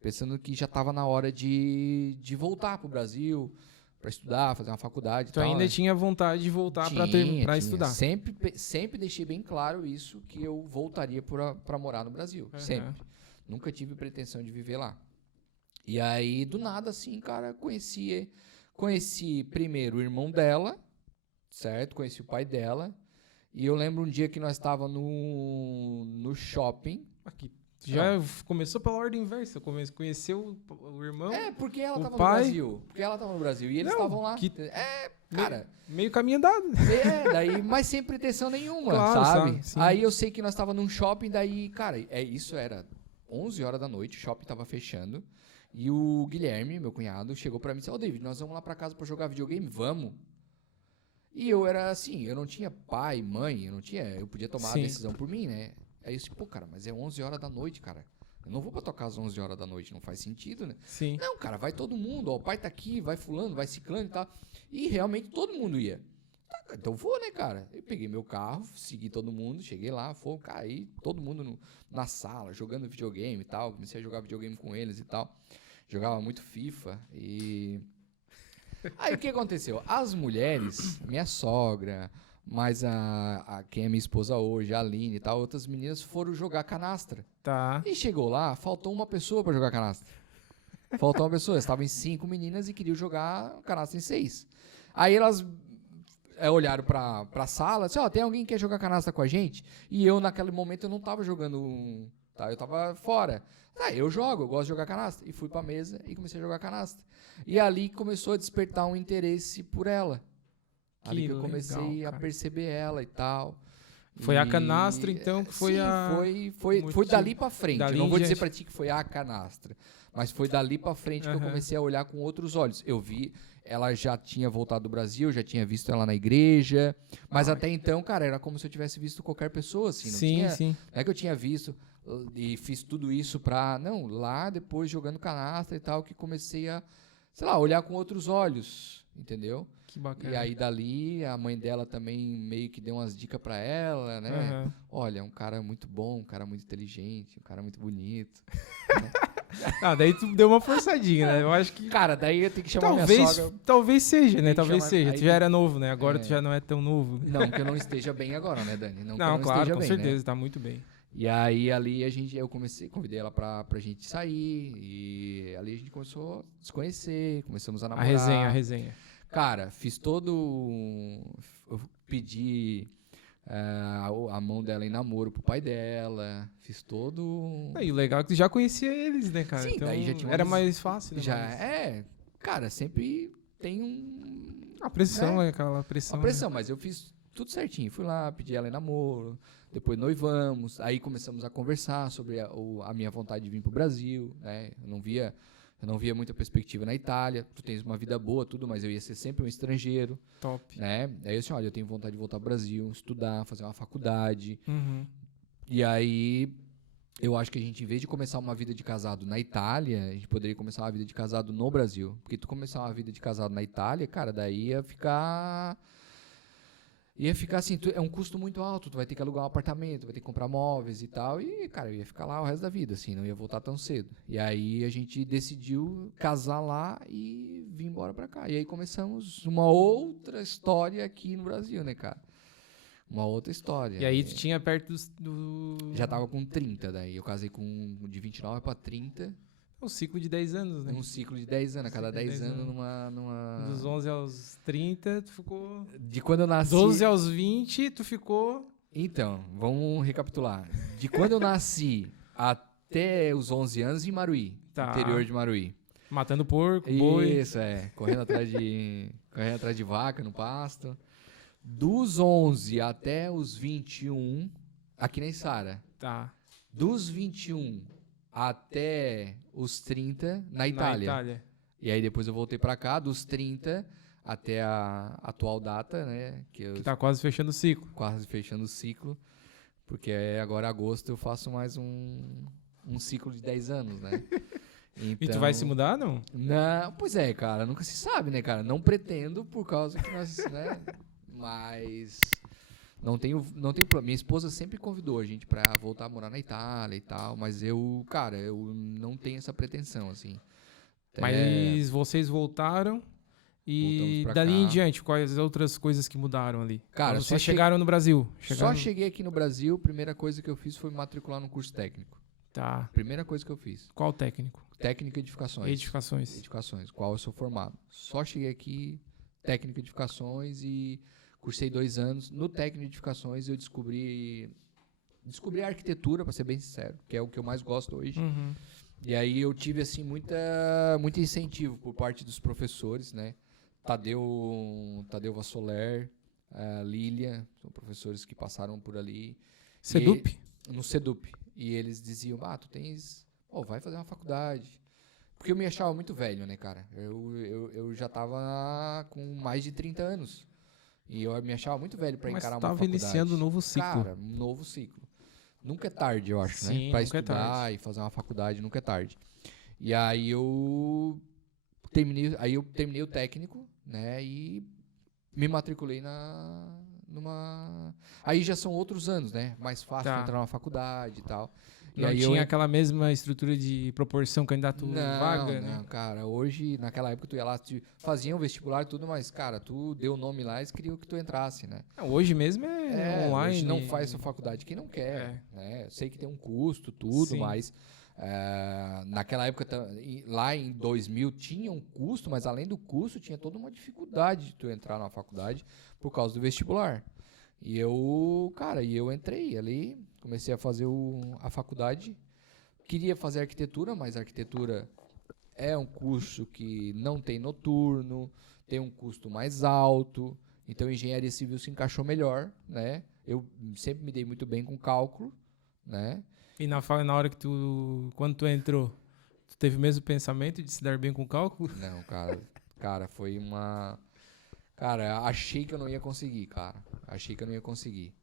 pensando que já tava na hora de voltar pro Brasil, para estudar, fazer uma faculdade e Tu tal. ainda né? tinha vontade de voltar para Tinha. estudar. Sempre deixei bem claro isso, que eu voltaria para morar no Brasil. Sempre. Nunca tive pretensão de viver lá. E aí, do nada, assim, cara, conheci primeiro o irmão dela, certo? Conheci o pai dela. E eu lembro um dia que nós estávamos no shopping. Aqui. Já começou pela ordem inversa. Conheceu o irmão. Porque ela estava no pai. Brasil. Porque ela estava no Brasil. E eles estavam lá. Cara. Meio caminho andado. Daí, mas sem pretensão nenhuma, Claro, sabe? sim. Aí eu sei que nós estávamos num shopping, daí, cara, isso era 11 horas da noite, o shopping tava fechando. E o Guilherme, meu cunhado, chegou pra mim e disse: David, nós vamos lá pra casa pra jogar videogame? Vamos. E eu era assim, eu não tinha pai, mãe, eu podia tomar a decisão por mim, né? Aí eu disse: pô, cara, mas é 11 horas da noite, cara. Eu não vou pra tua casa às 11 horas da noite, não faz sentido, né? Sim. Não, cara, vai todo mundo, ó, o pai tá aqui, vai fulano, vai ciclano e tal. E realmente todo mundo ia. Tá, então vou, né, cara? Eu peguei meu carro, segui todo mundo, cheguei lá, cara, aí todo mundo na sala, jogando videogame e tal. Comecei a jogar videogame com eles e tal. Jogava muito FIFA e... Aí o que aconteceu? As mulheres, minha sogra, mais quem é minha esposa hoje, a Aline e tal, outras meninas foram jogar canastra. Tá. E chegou lá, faltou uma pessoa pra jogar canastra. Faltou uma pessoa, estavam em 5 meninas e queriam jogar canastra em 6. Aí elas olharam pra sala e disseram: tem alguém que quer jogar canastra com a gente? E eu, naquele momento, eu não tava jogando, tá? Eu tava fora. Eu jogo, eu gosto de jogar canastra. E fui pra mesa e comecei a jogar canastra. E ali começou a despertar um interesse por ela. Ali que eu comecei a perceber ela e tal. Foi a canastra, então, que foi Foi dali pra frente. Dali eu não vou dizer pra ti que foi a canastra, mas foi dali pra frente que eu comecei a olhar com outros olhos. Eu vi, ela já tinha voltado do Brasil, já tinha visto ela na igreja, mas até então, cara, era como se eu tivesse visto qualquer pessoa, assim. Não é que eu tinha visto e fiz tudo isso lá depois jogando canastra e tal, que comecei a, sei lá, olhar com outros olhos, entendeu? Que bacana. E aí dali, a mãe dela também meio que deu umas dicas pra ela, né? Olha, um cara muito bom, um cara muito inteligente, um cara muito bonito. Daí tu deu uma forçadinha, né? Eu acho que... Cara, daí eu tenho que chamar minha sogra. Talvez seja, né? Talvez seja. Tu já era novo, né? Agora tu já não é tão novo. Não, que eu não esteja bem agora, né, Dani? Não, claro, com certeza, tá muito bem. E aí ali eu convidei ela pra gente sair, e ali a gente começou a se conhecer, começamos a namorar. A resenha. Cara, eu pedi a mão dela em namoro pro pai dela, fiz todo... E o legal é que tu já conhecia eles, né, cara? Sim, então daí já tinha era mais fácil, né? Cara, sempre tem a pressão, aquela pressão. Uma pressão, mas eu fiz tudo certinho. Fui lá, pedi ela em namoro, depois noivamos, aí começamos a conversar sobre a minha vontade de vir pro Brasil, né? Eu não via muita perspectiva na Itália. Tu tens uma vida boa, tudo, mas eu ia ser sempre um estrangeiro. Top. Né? Aí eu disse: olha, eu tenho vontade de voltar ao Brasil, estudar, fazer uma faculdade. Uhum. E aí, eu acho que a gente, em vez de começar uma vida de casado na Itália, a gente poderia começar uma vida de casado no Brasil. Porque tu começar uma vida de casado na Itália, cara, daí ia ficar assim, é um custo muito alto, tu vai ter que alugar um apartamento, vai ter que comprar móveis e tal, e, cara, eu ia ficar lá o resto da vida, assim, não ia voltar tão cedo. E aí a gente decidiu casar lá e vir embora pra cá. E aí começamos uma outra história aqui no Brasil, né, cara? Uma outra história. E aí tu tinha perto do... Já tava com 30, daí eu casei de 29 pra 30. Um ciclo de 10 anos, né? Um ciclo de 10 anos, a cada 10 anos numa... Dos 11 aos 30, tu ficou... De quando eu nasci... Dos 11 aos 20, tu ficou... Então, vamos recapitular. De quando eu nasci até os 11 anos em Maruí, Tá. interior de Maruí. Matando porco, boi. Isso, correndo atrás de vaca no pasto. Dos 11 até os 21, aqui na Içara. Tá. Dos 21 até os 30, na Itália. Na Itália. E aí depois eu voltei pra cá, dos 30 até a atual data, né? Que eu Que tá quase fechando o ciclo. quase fechando o ciclo. Porque agora agosto eu faço mais um ciclo de 10 anos, né? E tu vai se mudar, não? Não, pois é, cara, nunca se sabe, né, cara? Não pretendo por causa que nós, né? Mas não tenho problema. Minha esposa sempre convidou a gente pra voltar a morar na Itália e tal, mas eu não tenho essa pretensão, assim. Mas vocês voltaram e Voltamos pra dali cá. em diante, quais outras coisas que mudaram ali? Cara, Quando só vocês chegaram no Brasil? Só cheguei aqui no Brasil, a primeira coisa que eu fiz foi me matricular no curso técnico. Tá. Primeira coisa que eu fiz. Qual técnico? Técnico em edificações. Edificações. Qual eu sou formado. Só cheguei aqui, técnico em edificações, e cursei 2 anos. No técnico em edificações eu descobri a arquitetura, para ser bem sincero, que é o que eu mais gosto hoje. Uhum. E aí eu tive assim muito incentivo por parte dos professores, né? Tadeu Vassoler, Lília, são professores que passaram por ali. Sedup? No Sedup. E eles diziam, tu vai fazer uma faculdade. Porque eu me achava muito velho, né, cara? Eu já tava com mais de 30 anos. E eu me achava muito velho pra encarar uma faculdade. Mas tava iniciando um novo ciclo. Cara, um novo ciclo. Nunca é tarde, eu acho, Sim, né? Pra nunca é estudar tarde. e fazer uma faculdade, nunca é tarde. E aí eu terminei o técnico, né? E me matriculei numa... Aí já são outros anos, né? Mais fácil Tá. entrar numa faculdade e tal. E Não aí tinha aquela mesma estrutura de proporção candidato vaga, não, né? cara, hoje, naquela época tu ia lá, faziam vestibular e tudo, mas, cara, tu deu o nome lá e eles queriam que tu entrasse, né? Hoje mesmo é online. Hoje não faz essa faculdade quem não quer, né? Eu sei que tem um custo, tudo, Sim. mas naquela época, lá em 2000, tinha um custo, mas além do custo, tinha toda uma dificuldade de tu entrar na faculdade por causa do vestibular. E eu entrei ali, comecei a fazer a faculdade. Queria fazer arquitetura, mas arquitetura é um curso que não tem noturno, tem um custo mais alto. Então, engenharia civil se encaixou melhor, né? Eu sempre me dei muito bem com cálculo, né? E na hora que quando tu entrou, tu teve o mesmo pensamento de se dar bem com cálculo? Não, cara, foi uma... Cara, achei que eu não ia conseguir, cara. Achei que eu não ia conseguir.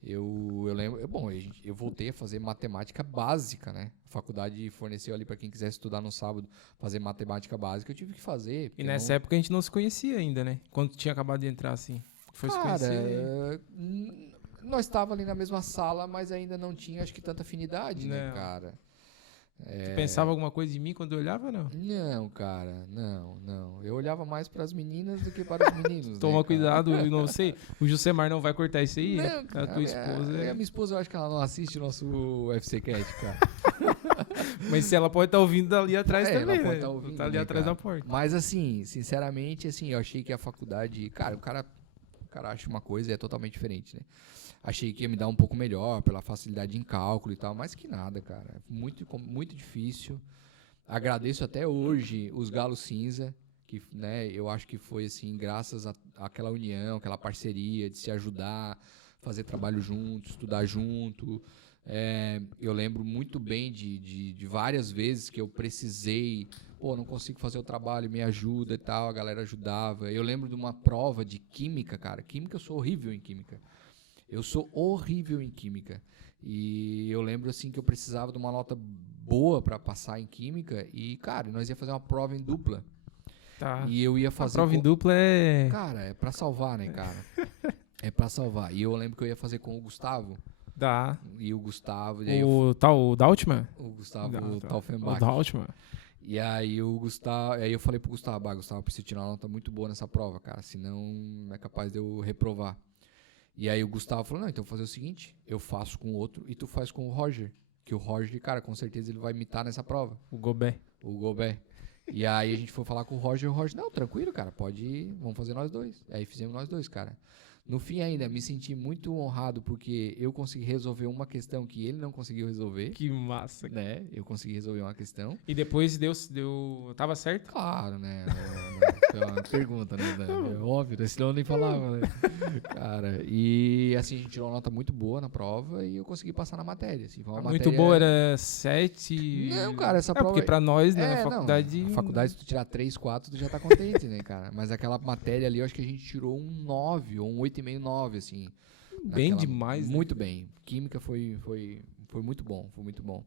Eu lembro... eu voltei a fazer matemática básica, né? A faculdade forneceu ali para quem quisesse estudar no sábado, fazer matemática básica. Eu tive que fazer. E nessa época a gente não se conhecia ainda, né? Quando tu tinha acabado de entrar, assim. Foi se conhecer... Nós estávamos ali na mesma sala, mas ainda não tinha, acho que, tanta afinidade, né, cara? Tu pensava alguma coisa de mim quando eu olhava, não? Não, cara, não. Eu olhava mais para as meninas do que para os meninos. Toma né, cuidado, eu não sei. O Josemar não vai cortar isso aí? Não, A cara, tua esposa. minha esposa, eu acho que ela não assiste o nosso UFC Cat, cara. Mas se ela pode estar ouvindo dali atrás também, ela pode né? tá ouvindo, Tá ali né, atrás cara? da porta. Mas assim, sinceramente, assim, eu achei que a faculdade, cara, o cara acha uma coisa e é totalmente diferente, né? Achei que ia me dar um pouco melhor pela facilidade em cálculo e tal, mas que nada, cara. Muito, muito difícil. Agradeço até hoje os Galos Cinza, que, né, eu acho que foi assim, graças àquela união, aquela parceria de se ajudar, fazer trabalho junto, estudar junto. Eu lembro muito bem de várias vezes que eu precisei, não consigo fazer o trabalho, me ajuda e tal, a galera ajudava. Eu lembro de uma prova de química, cara. Química, eu sou horrível em química. E eu lembro assim que eu precisava de uma nota boa para passar em química e, cara, nós ia fazer uma prova em dupla. Tá. E eu ia fazer... A prova em dupla é... Cara, é pra salvar, né, cara? É pra salvar. E eu lembro que eu ia fazer com o Gustavo. Dá. E o Gustavo... O Daltman? O Gustavo Tá. Taufenbach. O Daltman. E aí aí eu falei pro Gustavo, Gustavo, eu preciso tirar uma nota muito boa nessa prova, cara, senão é capaz de eu reprovar. E aí o Gustavo falou, não, então eu vou fazer o seguinte, eu faço com o outro e tu faz com o Roger. Que o Roger, cara, com certeza ele vai imitar nessa prova. O Gobé. E aí a gente foi falar com o Roger, não, tranquilo, cara, pode ir, vamos fazer nós dois. Aí fizemos nós dois, cara. No fim ainda, me senti muito honrado porque eu consegui resolver uma questão que ele não conseguiu resolver, Que massa. né? Eu consegui resolver uma questão. E depois tava certo? Claro, né? É uma pergunta, né? É óbvio, né? Senão eu nem falava, né? Cara, e assim, a gente tirou uma nota muito boa na prova e eu consegui passar na matéria. Assim, foi uma Muito matéria... boa, era 7. Não, cara, essa prova... Porque pra nós, né, na não, faculdade. a faculdade, se tu tirar 3, 4, tu já tá contente, né, cara? Mas aquela matéria ali, eu acho que a gente tirou um 9 ou um 8,5, 9, assim. Bem Naquela- demais, né? Muito bem. Química foi muito bom, foi muito bom.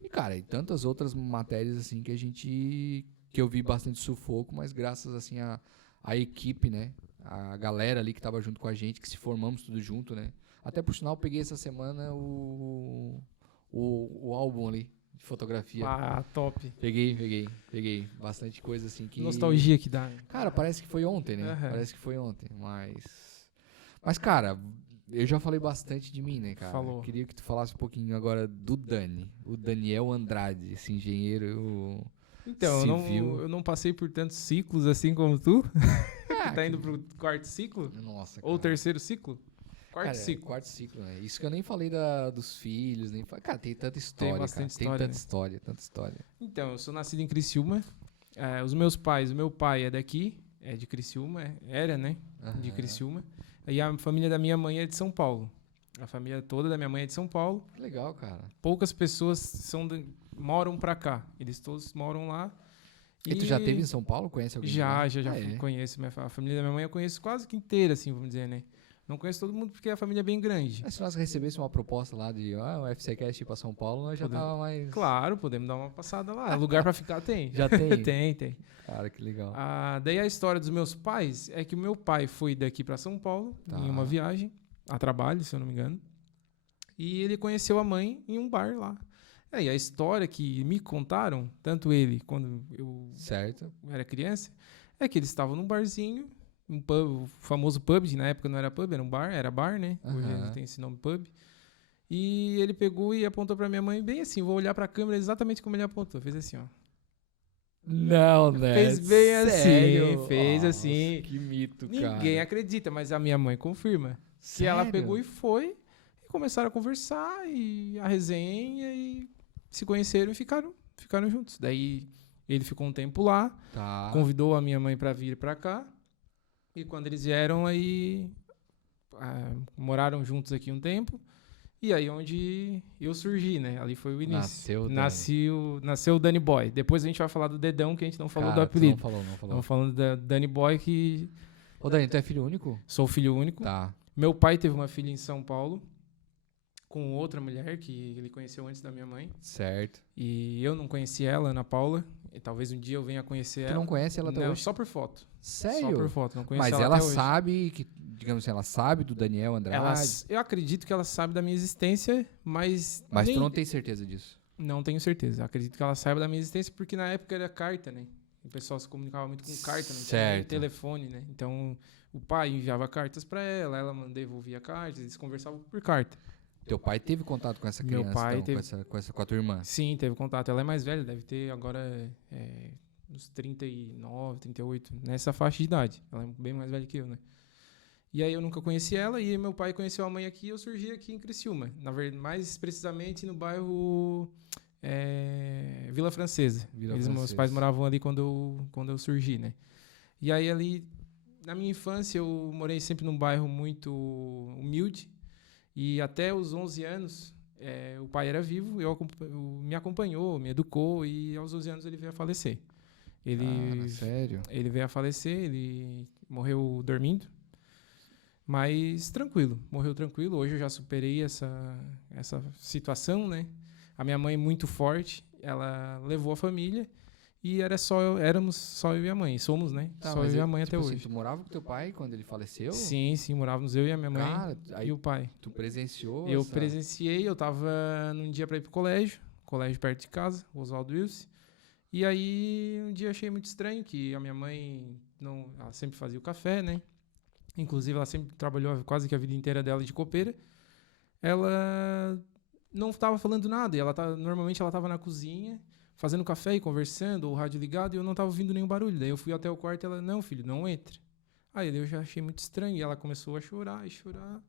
E, cara, e tantas outras matérias, assim, que eu vi bastante sufoco, mas graças, assim, a equipe, né? A galera ali que tava junto com a gente, que se formamos tudo junto, né? Até, por sinal, peguei essa semana o álbum ali, de fotografia. Ah, top. Peguei. Bastante coisa, assim, que... Nostalgia que dá. Cara, parece que foi ontem, né? Aham. Parece que foi ontem, Mas, cara, eu já falei bastante de mim, né, cara? Falou. Queria que tu falasse um pouquinho agora do Dani. O Daniel Andrade, esse engenheiro Então, civil. eu não passei por tantos ciclos assim como tu. Ah, Que tá indo pro quarto ciclo? Nossa, Ou cara. terceiro ciclo? Quarto Cara, ciclo. Quarto ciclo, né? Isso que eu nem falei dos filhos, nem falei. Cara, tem tanta história, bastante cara. Tem história, tanta né? história, tanta história. Então, eu sou nascido em Criciúma. Os meus pais, o meu pai é daqui, é de Criciúma, era, né? De Aham. Criciúma. E a família da minha mãe é de São Paulo. A família toda da minha mãe é de São Paulo. Que legal, cara. Poucas pessoas moram pra cá. Eles todos moram lá. E tu já teve em São Paulo? Conhece alguém de lá? Já Ah, é? conheço. A família da minha mãe eu conheço quase que inteira, assim, vamos dizer, né? Não conheço todo mundo porque a família é bem grande. Mas se nós recebêssemos uma proposta lá de o FCCast ir pra São Paulo, nós já Podemos. tava mais... Claro, podemos dar uma passada lá. Lugar pra ficar tem. Já tem? Tem. Cara, que legal. Daí a história dos meus pais é que o meu pai foi daqui pra São Paulo Tá. em uma viagem, a trabalho, se eu não me engano. E ele conheceu a mãe em um bar lá. E a história que me contaram, tanto ele quando eu Certo. era criança, é que eles estavam num barzinho, um pub, o famoso pub, na época não era pub, era bar, né? Hoje Aham. ele tem esse nome pub. E ele pegou e apontou pra minha mãe bem assim, vou olhar pra câmera exatamente como ele apontou. Fez assim, ó. Não, né? Fez bem Sério? assim, fez Nossa, assim. Que mito, cara. Ninguém acredita, mas a minha mãe confirma. Que ela Sério? pegou e foi, e começaram a conversar, e a resenha, e se conheceram e ficaram juntos. Daí ele ficou um tempo lá, Tá. convidou a minha mãe pra vir pra cá, e quando eles vieram, aí moraram juntos aqui um tempo, e aí onde eu surgi, né? Ali foi o início. Nasceu o Danny Boy. Depois a gente vai falar do Dedão, que a gente não falou Cara, do tu apelido. Não falou. Estamos falando da Danny Boy, que Ô, Dani, tu é filho único? sou filho único. Tá. Meu pai teve uma filha em São Paulo com outra mulher que ele conheceu antes da minha mãe. Certo. E eu não conheci ela, Ana Paula. E talvez um dia eu venha conhecer Tu ela. não conhece ela até Não, hoje? só por foto. Sério? Só por foto, não conheço Mas ela ela até hoje. sabe que, digamos assim, ela sabe do Daniel Andrade. Eu acredito que ela sabe da minha existência, mas Mas nem- tu não tem certeza disso. não tenho certeza. Eu acredito que ela saiba da minha existência porque na época era carta, né? O pessoal se comunicava muito com carta, não tinha nem Certo. telefone, né? Então o pai enviava cartas pra ela devolvia cartas, eles conversavam por carta. Teu pai teve contato com essa Meu criança, pai então, teve- com a tua irmã. Sim, teve contato. Ela é mais velha, deve ter agora uns 39, 38, nessa faixa de idade. Ela é bem mais velha que eu, né? E aí eu nunca conheci ela, e meu pai conheceu a mãe aqui e eu surgi aqui em Criciúma. Na verdade, mais precisamente no bairro Vila Francesa. Vila Meus Francesa. pais moravam ali quando eu surgi, né? E aí ali, na minha infância, eu morei sempre num bairro muito humilde. E até os 11 anos, o pai era vivo, me acompanhou, me educou, e aos 11 anos ele veio a falecer. Cara, sério? Ele veio a falecer, ele morreu dormindo, mas tranquilo, morreu tranquilo. Hoje eu já superei essa situação, né? A minha mãe, muito forte, ela levou a família e éramos só eu e a mãe. Somos, né? Tá, só mas eu e a mãe tipo até assim, hoje. tu morava com teu pai quando ele faleceu? Sim, morávamos eu e a minha mãe Cara, aí e o pai. tu presenciou Eu essa... presenciei, eu tava num dia pra ir pro colégio perto de casa, o Oswaldo Wilson. E aí, um dia achei muito estranho que a minha mãe, ela sempre fazia o café, né? Inclusive, ela sempre trabalhou quase que a vida inteira dela de copeira. Ela não estava falando nada, e normalmente ela estava na cozinha, fazendo café e conversando, ou o rádio ligado, e eu não estava ouvindo nenhum barulho. Daí eu fui até o quarto e ela, não, filho, não entre. Aí eu já achei muito estranho. E ela começou a chorar e chorar.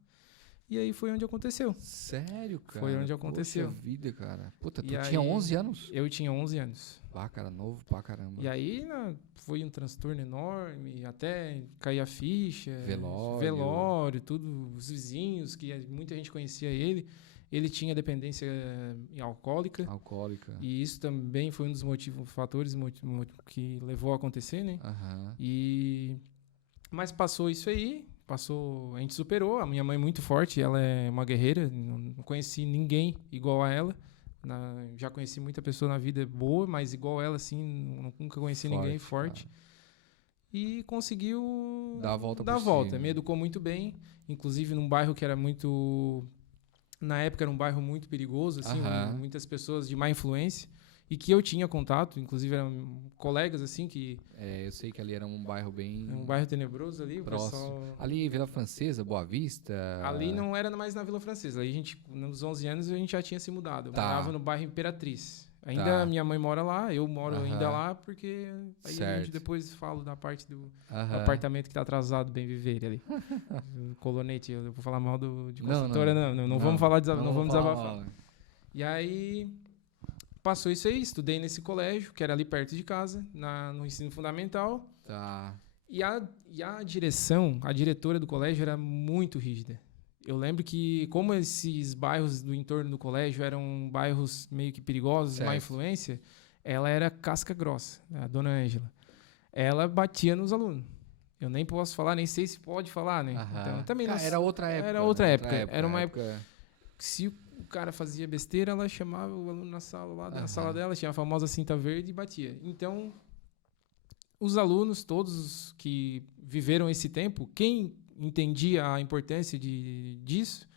E aí foi onde aconteceu. Sério, cara? Foi onde aconteceu. Poxa vida, cara. Puta, tu E tinha aí, 11 anos? Eu tinha 11 anos. Ah, cara, novo pra caramba. E aí foi um transtorno enorme, até cair a ficha. Velório. Tudo. Os vizinhos, que muita gente conhecia ele. Ele tinha dependência alcoólica. E isso também foi um dos fatores que levou a acontecer, né? Mas passou isso aí. A gente superou. A minha mãe é muito forte, ela é uma guerreira. Não conheci ninguém igual a ela. Já conheci muita pessoa na vida boa, mas igual ela, assim, nunca conheci ninguém forte. Cara. E conseguiu dar a volta. Me educou muito bem, inclusive num bairro que era muito... Na época era um bairro muito perigoso, assim, muitas pessoas de má influência. E que eu tinha contato, inclusive eram colegas, assim, que... eu sei que ali era um bairro bem... Um bairro tenebroso ali, próximo. O pessoal... Ali, Vila Francesa, Boa Vista... Ali não era mais na Vila Francesa. Aí nos 11 anos, a gente já tinha se mudado. Eu morava no bairro Imperatriz. Ainda minha mãe mora lá, eu moro ainda lá, porque... Aí a gente depois fala da parte do apartamento que tá atrasado, bem viver ali. O Colonete, eu vou falar mal de construtora, não vamos falar, não vamos desabafar. E aí... Passou isso aí, estudei nesse colégio, que era ali perto de casa, no ensino fundamental. E a diretora do colégio era muito rígida. Eu lembro que, como esses bairros do entorno do colégio eram bairros meio que perigosos, má influência, ela era casca grossa, a dona Ângela. Ela batia nos alunos. Eu nem posso falar, nem sei se pode falar, né? Então, também era outra época. Era outra época. Era uma época... Se o cara fazia besteira, ela chamava o aluno na sala, na sala dela, tinha a famosa cinta verde e batia. Então, os alunos, todos que viveram esse tempo, quem entendia a importância disso,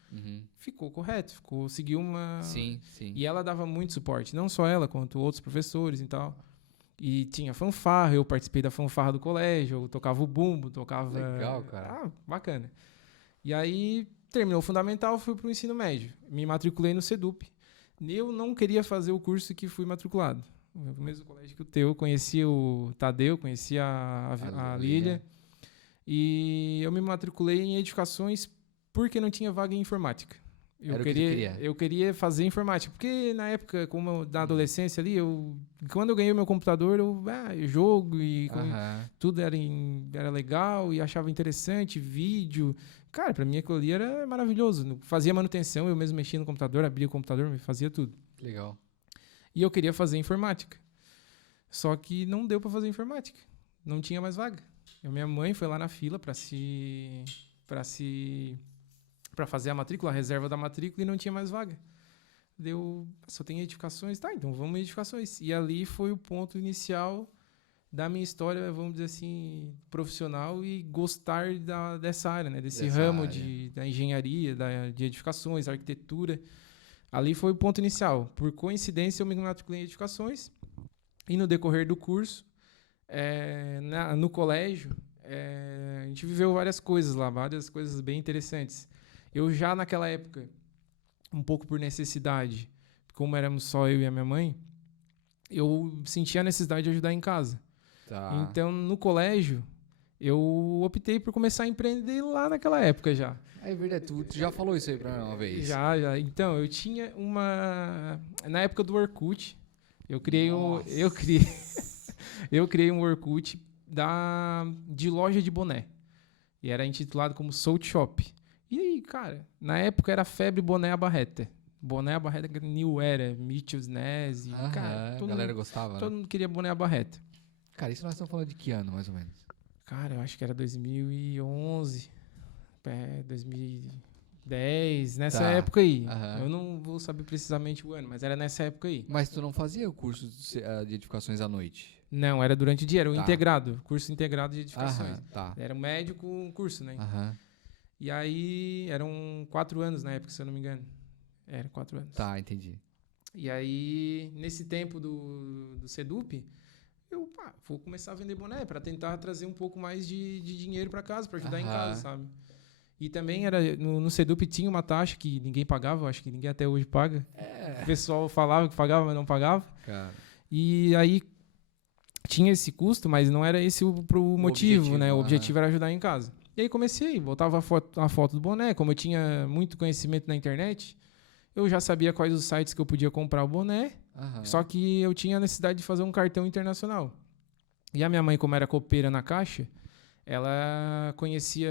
ficou correto, seguiu uma... Sim. E ela dava muito suporte, não só ela, quanto outros professores e tal. E tinha fanfarra, eu participei da fanfarra do colégio, eu tocava o bumbo, tocava... Legal, cara. Bacana. E aí... Terminou o fundamental, fui para o ensino médio. Me matriculei no SEDUP. Eu não queria fazer o curso que fui matriculado. No mesmo colégio que o teu. Conhecia o Tadeu, conhecia a Lília. E eu me matriculei em edificações porque não tinha vaga em informática. Eu queria fazer informática. Porque na época, como na adolescência ali, quando eu ganhei o meu computador, eu jogo e tudo era legal e achava interessante, vídeo... Cara, pra mim aquilo ali era maravilhoso. Fazia manutenção, eu mesmo mexia no computador, abria o computador, fazia tudo. Legal. E eu queria fazer informática. Só que não deu pra fazer informática. Não tinha mais vaga. Minha mãe foi lá na fila pra fazer a matrícula, a reserva da matrícula, e não tinha mais vaga. Só tem edificações? Tá, então vamos em edificações. E ali foi o ponto inicial da minha história, vamos dizer assim, profissional e gostar dessa área, né? Desse ramo da engenharia, de edificações, arquitetura. Ali foi o ponto inicial. Por coincidência, eu me matriculei em edificações e no decorrer do curso, no colégio, a gente viveu várias coisas lá, várias coisas bem interessantes. Eu já naquela época, um pouco por necessidade, como éramos só eu e a minha mãe, eu sentia a necessidade de ajudar em casa. Então, no colégio, eu optei por começar a empreender lá naquela época já. É verdade, tu já falou isso aí pra mim uma vez. Já. Então, eu tinha na época do Orkut, eu criei um Orkut de loja de boné. E era intitulado como Soul Shop. E aí, cara, na época era febre boné abarreta. Boné abarreta, New Era, Mitchell's Ness. Cara, a galera gostava, todo mundo queria boné abarreta. Cara, isso nós estamos falando de que ano, mais ou menos? Cara, eu acho que era 2011, 2010, nessa época aí. Eu não vou saber precisamente o ano, mas era nessa época aí. Mas tu não fazia o curso de edificações à noite? Não, era durante o dia, era o integrado, curso integrado de edificações. Tá. Era um médico, um curso, né? E aí, eram 4 anos na época, se eu não me engano. Era 4 anos. Tá, entendi. E aí, nesse tempo do SEDUP, eu vou começar a vender boné para tentar trazer um pouco mais de dinheiro para casa, para ajudar em casa, sabe? E também era no SEDUP tinha uma taxa que ninguém pagava, eu acho que ninguém até hoje paga. O pessoal falava que pagava, mas não pagava. Cara. E aí tinha esse custo, mas não era esse o motivo, né? O objetivo aham. era ajudar em casa. E aí comecei, botava a foto do boné, como eu tinha muito conhecimento na internet, eu já sabia quais os sites que eu podia comprar o boné, só Aham. que eu tinha a necessidade de fazer um cartão internacional. E a minha mãe, como era copeira na Caixa, ela conhecia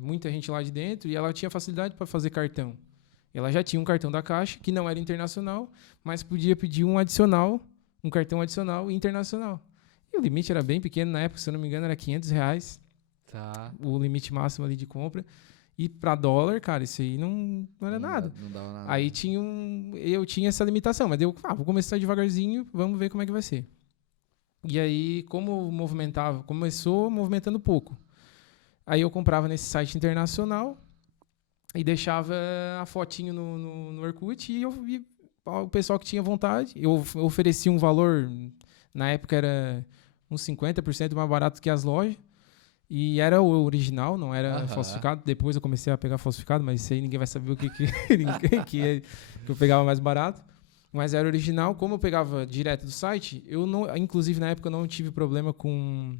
muita gente lá de dentro e ela tinha facilidade para fazer cartão. Ela já tinha um cartão da Caixa, que não era internacional, mas podia pedir um adicional, um cartão adicional internacional. E o limite era bem pequeno na época, se eu não me engano, era R$ 500, Tá. o limite máximo ali de compra. E para dólar, cara, isso aí não era nada. Não dava nada. Aí eu tinha essa limitação, mas eu, vou começar devagarzinho, vamos ver como é que vai ser. E aí, como movimentava, começou movimentando pouco. Aí eu comprava nesse site internacional e deixava a fotinho no Orkut e o pessoal que tinha vontade, eu oferecia um valor, na época era uns 50% mais barato que as lojas. E era o original, não era Aham. falsificado. Depois eu comecei a pegar falsificado, mas isso aí ninguém vai saber o que eu pegava mais barato. Mas era original. Como eu pegava direto do site, eu não, inclusive na época eu não tive problema com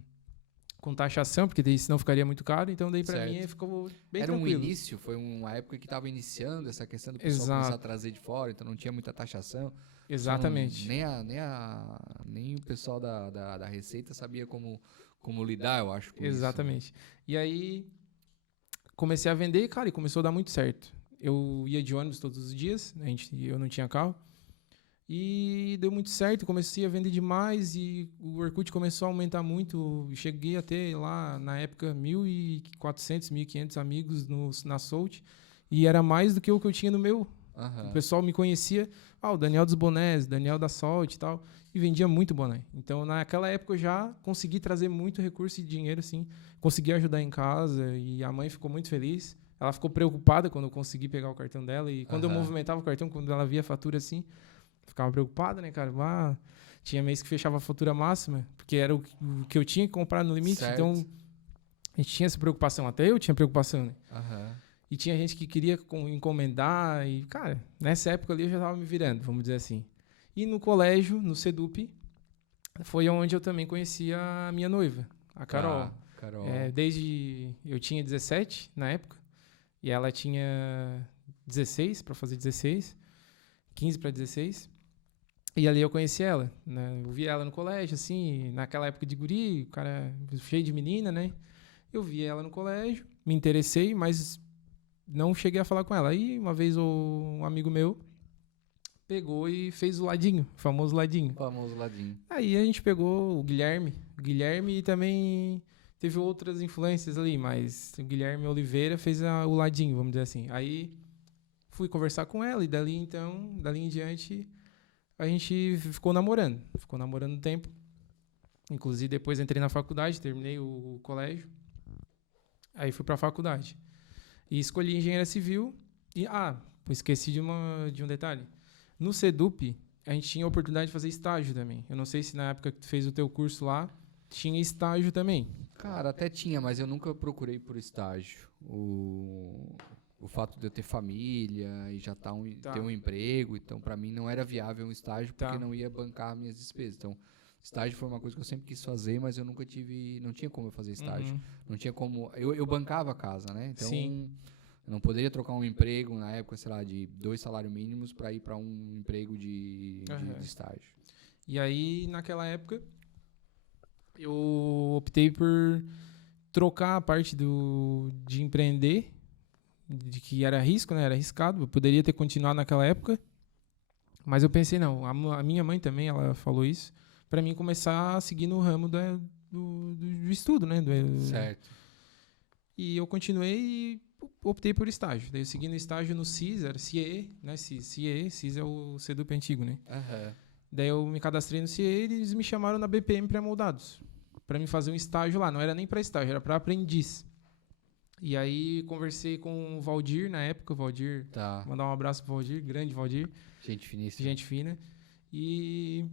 taxação, porque daí senão ficaria muito caro. Então daí pra mim Certo. ficou bem Era um tranquilo. início, foi uma época que estava iniciando essa questão do pessoal começar a Exato, trazer de fora, então não tinha muita taxação. Só exatamente. nem o pessoal da Receita sabia como lidar, eu acho, com isso, né? Exatamente. E aí comecei a vender, cara, e começou a dar muito certo. Eu ia de ônibus todos os dias, eu não tinha carro. E deu muito certo, comecei a vender demais e o Orkut começou a aumentar muito. Cheguei a ter lá, na época, 1.400, 1.500 amigos na Soult. E era mais do que o que eu tinha no meu. O Aham. pessoal me conhecia, o Daniel dos bonés, Daniel da Soult e tal. E vendia muito boné. Então, naquela época, eu já consegui trazer muito recurso e dinheiro, assim. Consegui ajudar em casa e a mãe ficou muito feliz. Ela ficou preocupada quando eu consegui pegar o cartão dela. E quando eu Aham. movimentava o cartão, quando ela via a fatura assim, ficava preocupado, né, cara? Tinha mês que fechava a fatura máxima, porque era o que eu tinha que comprar no limite. Certo. Então, a gente tinha essa preocupação. Até eu tinha preocupação, né? Aham. E tinha gente que queria encomendar. E, cara, nessa época ali eu já tava me virando, vamos dizer assim. E no colégio, no Sedup, foi onde eu também conheci a minha noiva, a Carol. Tá. Carol. Desde eu tinha 17 na época, e ela tinha 16 para fazer 16, 15 para 16. E ali eu conheci ela, né? Eu vi ela no colégio, assim, naquela época de guri, o cara cheio de menina, né? Eu vi ela no colégio, me interessei, mas não cheguei a falar com ela. Aí uma vez um amigo meu pegou e fez o ladinho, o famoso ladinho. Famoso ladinho. Aí a gente pegou o Guilherme e também teve outras influências ali, mas o Guilherme Oliveira fez o ladinho, vamos dizer assim. Aí fui conversar com ela e dali em diante a gente ficou namorando um tempo. Inclusive depois entrei na faculdade, terminei o colégio, aí fui para a faculdade. E escolhi engenharia civil e esqueci de um detalhe. No Sedup, a gente tinha a oportunidade de fazer estágio também. Eu não sei se na época que tu fez o teu curso lá, tinha estágio também. Cara, até tinha, mas eu nunca procurei por estágio. O fato de eu ter família e já Tá, ter um emprego, então pra mim não era viável um estágio porque tá. não ia bancar minhas despesas. Então, estágio foi uma coisa que eu sempre quis fazer, mas eu nunca tive, não tinha como eu fazer estágio. Uhum. Não tinha como, eu bancava a casa, né? Então, Sim. eu não poderia trocar um emprego na época, sei lá, de 2 salários mínimos pra ir pra um emprego de Uhum. estágio. E aí, naquela época, eu optei por trocar a parte de empreender, de que era risco, né? Era arriscado. Eu poderia ter continuado naquela época, mas eu pensei, não, a minha mãe também, ela falou isso, para mim começar a seguir no ramo do estudo, né? Certo. E eu continuei e optei por estágio. Daí eu segui no estágio no CIS, era CIE, né? CIE é o Sedup antigo, né? Aham. Daí eu me cadastrei no CIE e eles me chamaram na BPM pré-moldados para me fazer um estágio lá. Não era nem para estágio, era para aprendiz. E aí conversei com o Valdir na época, o Valdir, Tá. mandar um abraço pro Valdir, grande Valdir, Gente finíssima. gente fina. E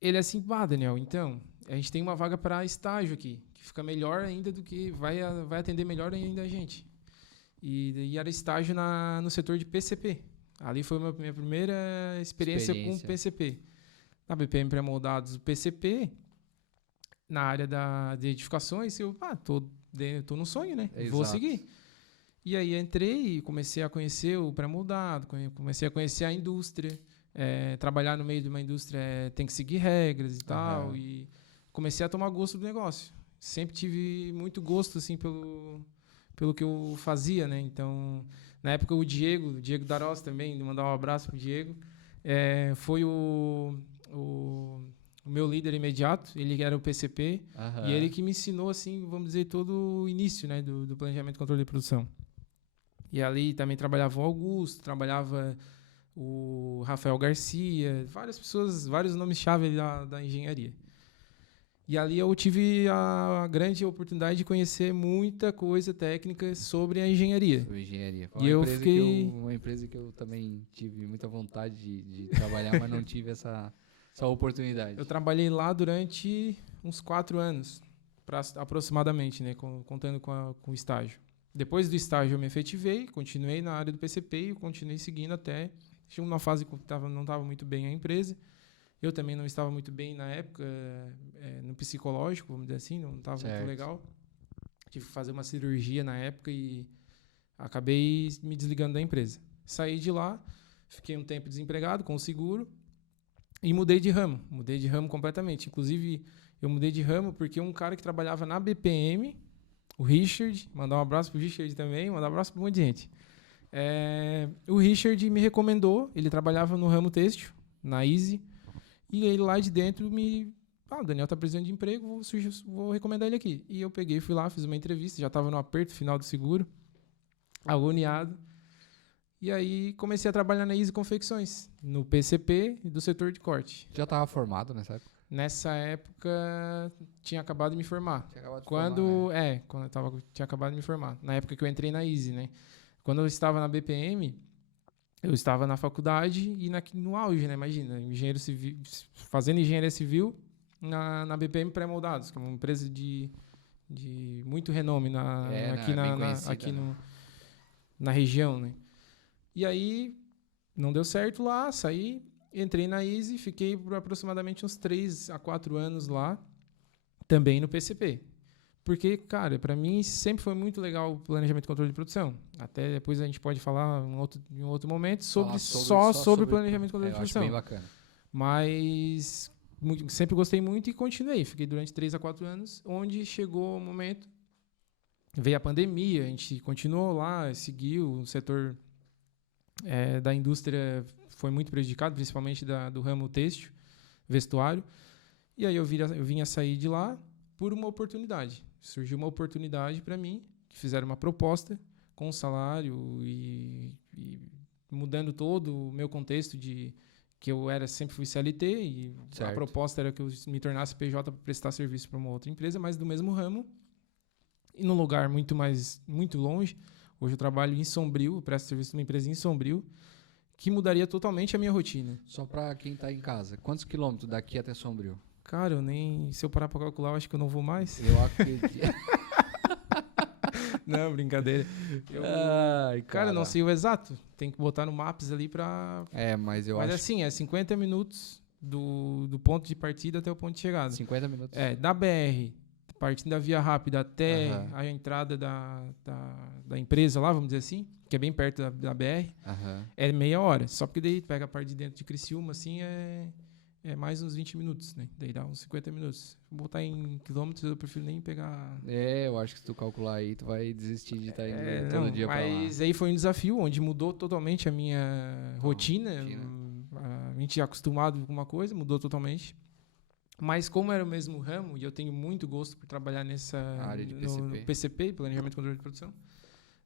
ele assim, Daniel, então, a gente tem uma vaga para estágio aqui, que fica melhor ainda do que vai atender melhor ainda a gente. E era estágio no setor de PCP. Ali foi a minha primeira experiência com PCP. Na BPM pré-moldados, o PCP na área de edificações, eu tô no sonho, né? Exato. Vou seguir. E aí entrei e comecei a conhecer o pré-moldado, comecei a conhecer a indústria. Trabalhar no meio de uma indústria tem que seguir regras e tal. E comecei a tomar gosto do negócio. Sempre tive muito gosto assim pelo que eu fazia, né? Então, na época o Diego Darós também, mandar um abraço pro Diego, foi o meu líder imediato. Ele era o PCP e ele que me ensinou, assim, vamos dizer, todo o início, né, do planejamento e controle de produção. E ali também trabalhava o Augusto, trabalhava o Rafael Garcia, várias pessoas, vários nomes-chave da engenharia. E ali eu tive a grande oportunidade de conhecer muita coisa técnica sobre a engenharia. Sobre engenharia. Foi E eu fiquei... uma empresa que eu também tive muita vontade de trabalhar, mas não tive essa oportunidade. Eu trabalhei lá durante uns 4 anos, aproximadamente, né, contando com o estágio. Depois do estágio eu me efetivei, continuei na área do PCP e continuei seguindo até... Chegou uma fase que não estava muito bem a empresa. Eu também não estava muito bem na época, no psicológico, vamos dizer assim, não estava muito legal. Tive que fazer uma cirurgia na época e acabei me desligando da empresa. Saí de lá, fiquei um tempo desempregado com o seguro e mudei de ramo completamente. Inclusive, eu mudei de ramo porque um cara que trabalhava na BPM, o Richard, mandar um abraço pro Richard também, mandar um abraço para um monte de gente. O Richard me recomendou, ele trabalhava no ramo têxtil, na Easy, e ele lá de dentro o Daniel tá precisando de emprego, vou recomendar ele aqui. E eu peguei, fui lá, fiz uma entrevista, já estava no aperto final do seguro, agoniado. E aí comecei a trabalhar na Easy Confecções, no PCP do setor de corte. Já estava formado nessa época? Nessa época, tinha acabado de me formar. Quando eu tinha acabado de me formar. Na época que eu entrei na Easy, né? Quando eu estava na BPM, eu estava na faculdade e no auge, né? Imagina, engenheiro civil, fazendo engenharia civil na BPM Pré-Moldados, que é uma empresa de muito renome na região, né? E aí, não deu certo lá, saí, entrei na Easy, fiquei por aproximadamente uns 3 a 4 anos lá, também no PCP. Porque, cara, para mim sempre foi muito legal o planejamento e controle de produção. Até depois a gente pode falar em um outro momento sobre planejamento e controle de produção. Acho bem bacana. Mas sempre gostei muito e continuei. Fiquei durante 3 a 4 anos, onde chegou o momento, veio a pandemia, a gente continuou lá, seguiu, o setor da indústria foi muito prejudicado, principalmente do ramo têxtil, vestuário. E aí eu vim a sair de lá por uma oportunidade. Surgiu uma oportunidade para mim, que fizeram uma proposta com salário e mudando todo o meu contexto de que eu sempre fui CLT e a proposta era que eu me tornasse PJ para prestar serviço para uma outra empresa, mas do mesmo ramo e num lugar muito longe. Hoje eu trabalho em Sombrio, presto serviço numa empresa em Sombrio, que mudaria totalmente a minha rotina. Só para quem está em casa, quantos quilômetros daqui até Sombrio? Cara, se eu parar para calcular, eu acho que eu não vou mais. Eu acredito. Não, brincadeira. Cara, não sei o exato. Tem que botar no Maps ali pra... mas acho... Mas assim, é 50 minutos do ponto de partida até o ponto de chegada. 50 minutos? Da BR, partindo da via rápida até a entrada da empresa lá, vamos dizer assim, que é bem perto da BR, é meia hora. Só porque daí pega a parte de dentro de Criciúma, assim, é mais uns 20 minutos, né? Daí dá uns 50 minutos. Vou botar em quilômetros, eu prefiro nem pegar... eu acho que se tu calcular aí, tu vai desistir de estar indo todo dia pra lá. Mas aí foi um desafio, onde mudou totalmente a minha rotina. A gente é acostumado com uma coisa, mudou totalmente. Mas como era o mesmo ramo, e eu tenho muito gosto por trabalhar nessa área de no PCP, Planejamento e Controle de Produção.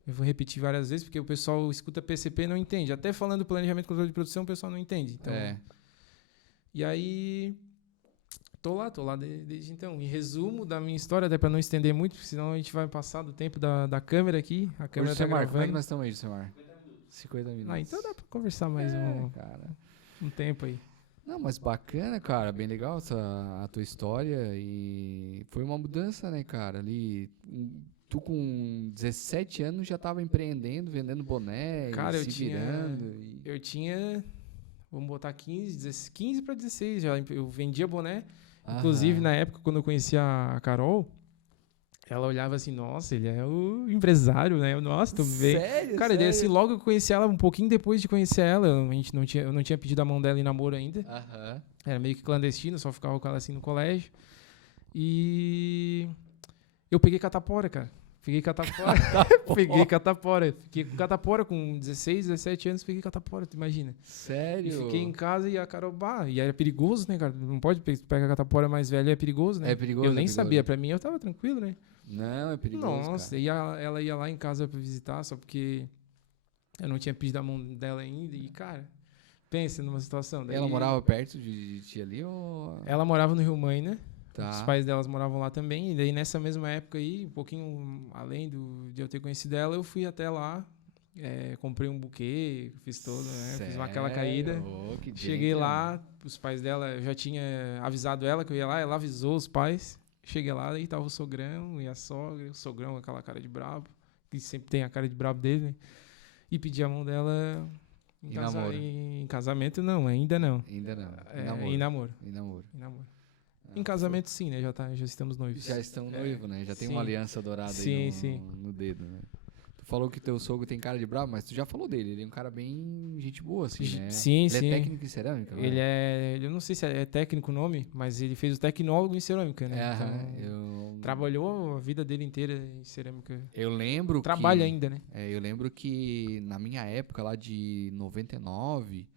Eu vou repetir várias vezes, porque o pessoal escuta PCP e não entende. Até falando Planejamento e Controle de Produção, o pessoal não entende. Então, e aí, tô lá desde então. Em resumo da minha história, até para não estender muito, porque senão a gente vai passar do tempo da câmera aqui. A câmera tá gravando. Como é que nós estamos aí, Semar? 50 minutos. Então dá para conversar mais um tempo aí. Não, mas bacana, cara. Bem legal a tua história. E foi uma mudança, né, cara? Ali, tu com 17 anos já estava empreendendo, vendendo boné, cara, virando. Eu tinha... Vamos botar 15 para 16 já. Eu vendia boné. Inclusive, Aham. na época, quando eu conheci a Carol, ela olhava assim, nossa, ele é o empresário, né? Nossa, tu vê. Sério, Cara, daí, assim, sério? logo eu conheci ela, um pouquinho depois de conhecer ela, eu não tinha pedido a mão dela em namoro ainda. Aham. Era meio que clandestino, só ficava com ela assim no colégio. E eu peguei catapora, cara. Peguei catapora. Peguei catapora. Fiquei com catapora com 16, 17 anos, peguei catapora, tu imagina. E Sério? fiquei em casa e a Carol, e era perigoso, né, cara? Não pode pegar catapora mais velha, é perigoso, né? É perigoso, Eu é nem perigoso. sabia, pra mim eu tava tranquilo, né? Não, é perigoso, Nossa, cara. e ela ia lá em casa pra visitar, só porque eu não tinha pedido a mão dela ainda. E, cara, pensa numa situação. Daí Ela morava perto de ti ali ou... ela morava no Rio Mãe, né? Os Tá. pais delas moravam lá também. E daí, nessa mesma época aí, um pouquinho além de eu ter conhecido ela, eu fui até lá, comprei um buquê, fiz todo, né? Fiz aquela caída. Sério? Ô, que Cheguei gentleman. lá, os pais dela, eu já tinha avisado ela que eu ia lá, ela avisou os pais. Cheguei lá, aí tava o sogrão e a sogra, o sogrão com aquela cara de brabo, que sempre tem a cara de brabo dele, né? E pedi a mão dela Em namoro. em casamento, não, ainda não. Ainda não. Em namoro. Em namoro. Em namoro. Ah, Em casamento, sim, né? Já estamos noivos. Já estão É, noivos, né? Já tem sim. uma aliança dourada Sim, aí sim. no dedo, né? Tu falou que teu sogro tem cara de brabo, mas tu já falou dele. Ele é um cara bem gente boa, assim, né? Sim, Ele sim. é técnico em cerâmica, não Ele eu não sei se é técnico o nome, mas ele fez o tecnólogo em cerâmica, né? aham, Então, trabalhou a vida dele inteira em cerâmica. eu lembro Trabalha que... ainda, né? eu lembro que na minha época lá de 99,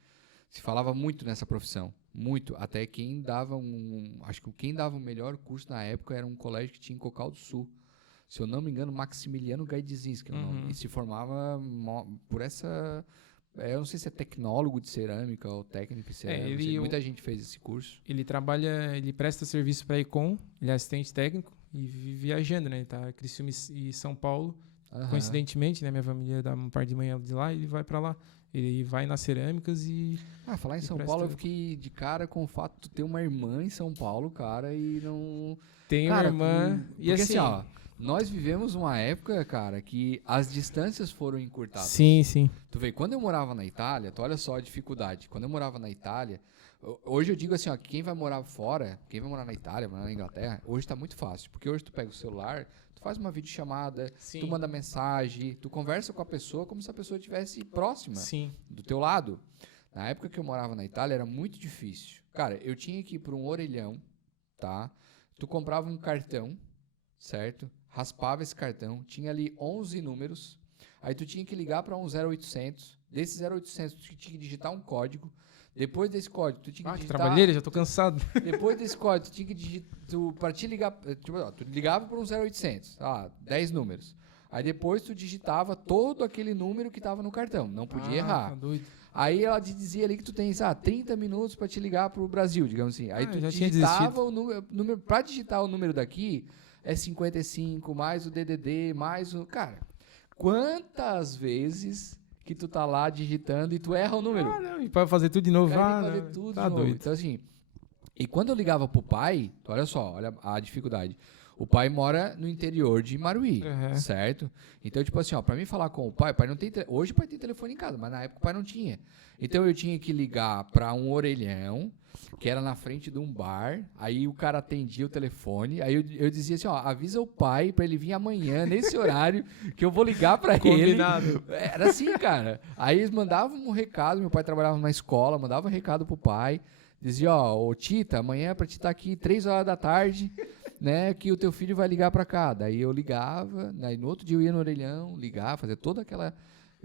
se falava muito nessa profissão. Muito. Até quem dava acho que quem dava o melhor curso na época era um colégio que tinha em Cocal do Sul. Se eu não me engano, Maximiliano Gaidzinski é o nome. Uhum. E se formava por essa... eu não sei se é tecnólogo de cerâmica ou técnico em cerâmica. não sei, muita gente fez esse curso. Ele presta serviço para a Icon, ele é assistente técnico e vive viajando, né? Ele tá em Criciúma e São Paulo. Aham. Coincidentemente, né? Minha família dá uma parte de manhã de lá e ele vai para lá. Ele vai nas cerâmicas e Falar em E São presta- Paulo, eu fiquei de cara com o fato de tu ter uma irmã em São Paulo, cara, e não... tem uma Cara, irmã. E porque assim, ó, nós vivemos uma época, cara, que as distâncias foram encurtadas. sim, sim. Tu vê, quando eu morava na Itália, tu olha só a dificuldade. Quando eu morava na Itália, hoje eu digo assim, ó, que quem vai morar fora, quem vai morar na Itália, morar na Inglaterra, hoje tá muito fácil. Porque hoje tu pega o celular, tu faz uma videochamada, Sim. tu manda mensagem, tu conversa com a pessoa como se a pessoa estivesse próxima Sim. do teu lado. Na época que eu morava na Itália, era muito difícil. Cara, eu tinha que ir para um orelhão, tá? Tu comprava um cartão, certo? Raspava esse cartão, tinha ali 11 números, aí tu tinha que ligar para um 0800, desse 0800 tu tinha que digitar um código, depois desse código tu tinha que Que digitar... trabalheira, já tô cansado. Depois desse código, tu tinha que digitar... Para te ligar... Tipo, ó, tu ligava para um 0800, 10 números. Aí depois tu digitava todo aquele número que estava no cartão, não podia errar. Tá doido. Aí ela te dizia ali que tu tens 30 minutos para te ligar pro Brasil, digamos assim. Aí tu já tinha digitava o número para digitar o número daqui é 55 mais o DDD mais o cara. Quantas vezes que tu tá lá digitando e tu erra o número? Não, e pra fazer tudo de novo, Cara, tem que não, fazer tudo tá de novo. doido. Então assim, e quando eu ligava pro pai, olha só, olha a dificuldade. O pai mora no interior de Maruí, Uhum. certo? Então, tipo assim, ó, pra mim falar com o pai não tem... Hoje o pai tem telefone em casa, mas na época o pai não tinha. Então eu tinha que ligar pra um orelhão, que era na frente de um bar, aí o cara atendia o telefone, aí eu dizia assim, ó, avisa o pai pra ele vir amanhã, nesse horário, que eu vou ligar pra ele. Combinado. Era assim, cara. Aí eles mandavam um recado, meu pai trabalhava na escola, mandava um recado pro pai, dizia, ó, ô Tita, amanhã é pra te estar aqui 3 horas da tarde, né, que o teu filho vai ligar pra cá. Daí eu ligava, daí no outro dia eu ia no orelhão, ligar, fazer toda aquela...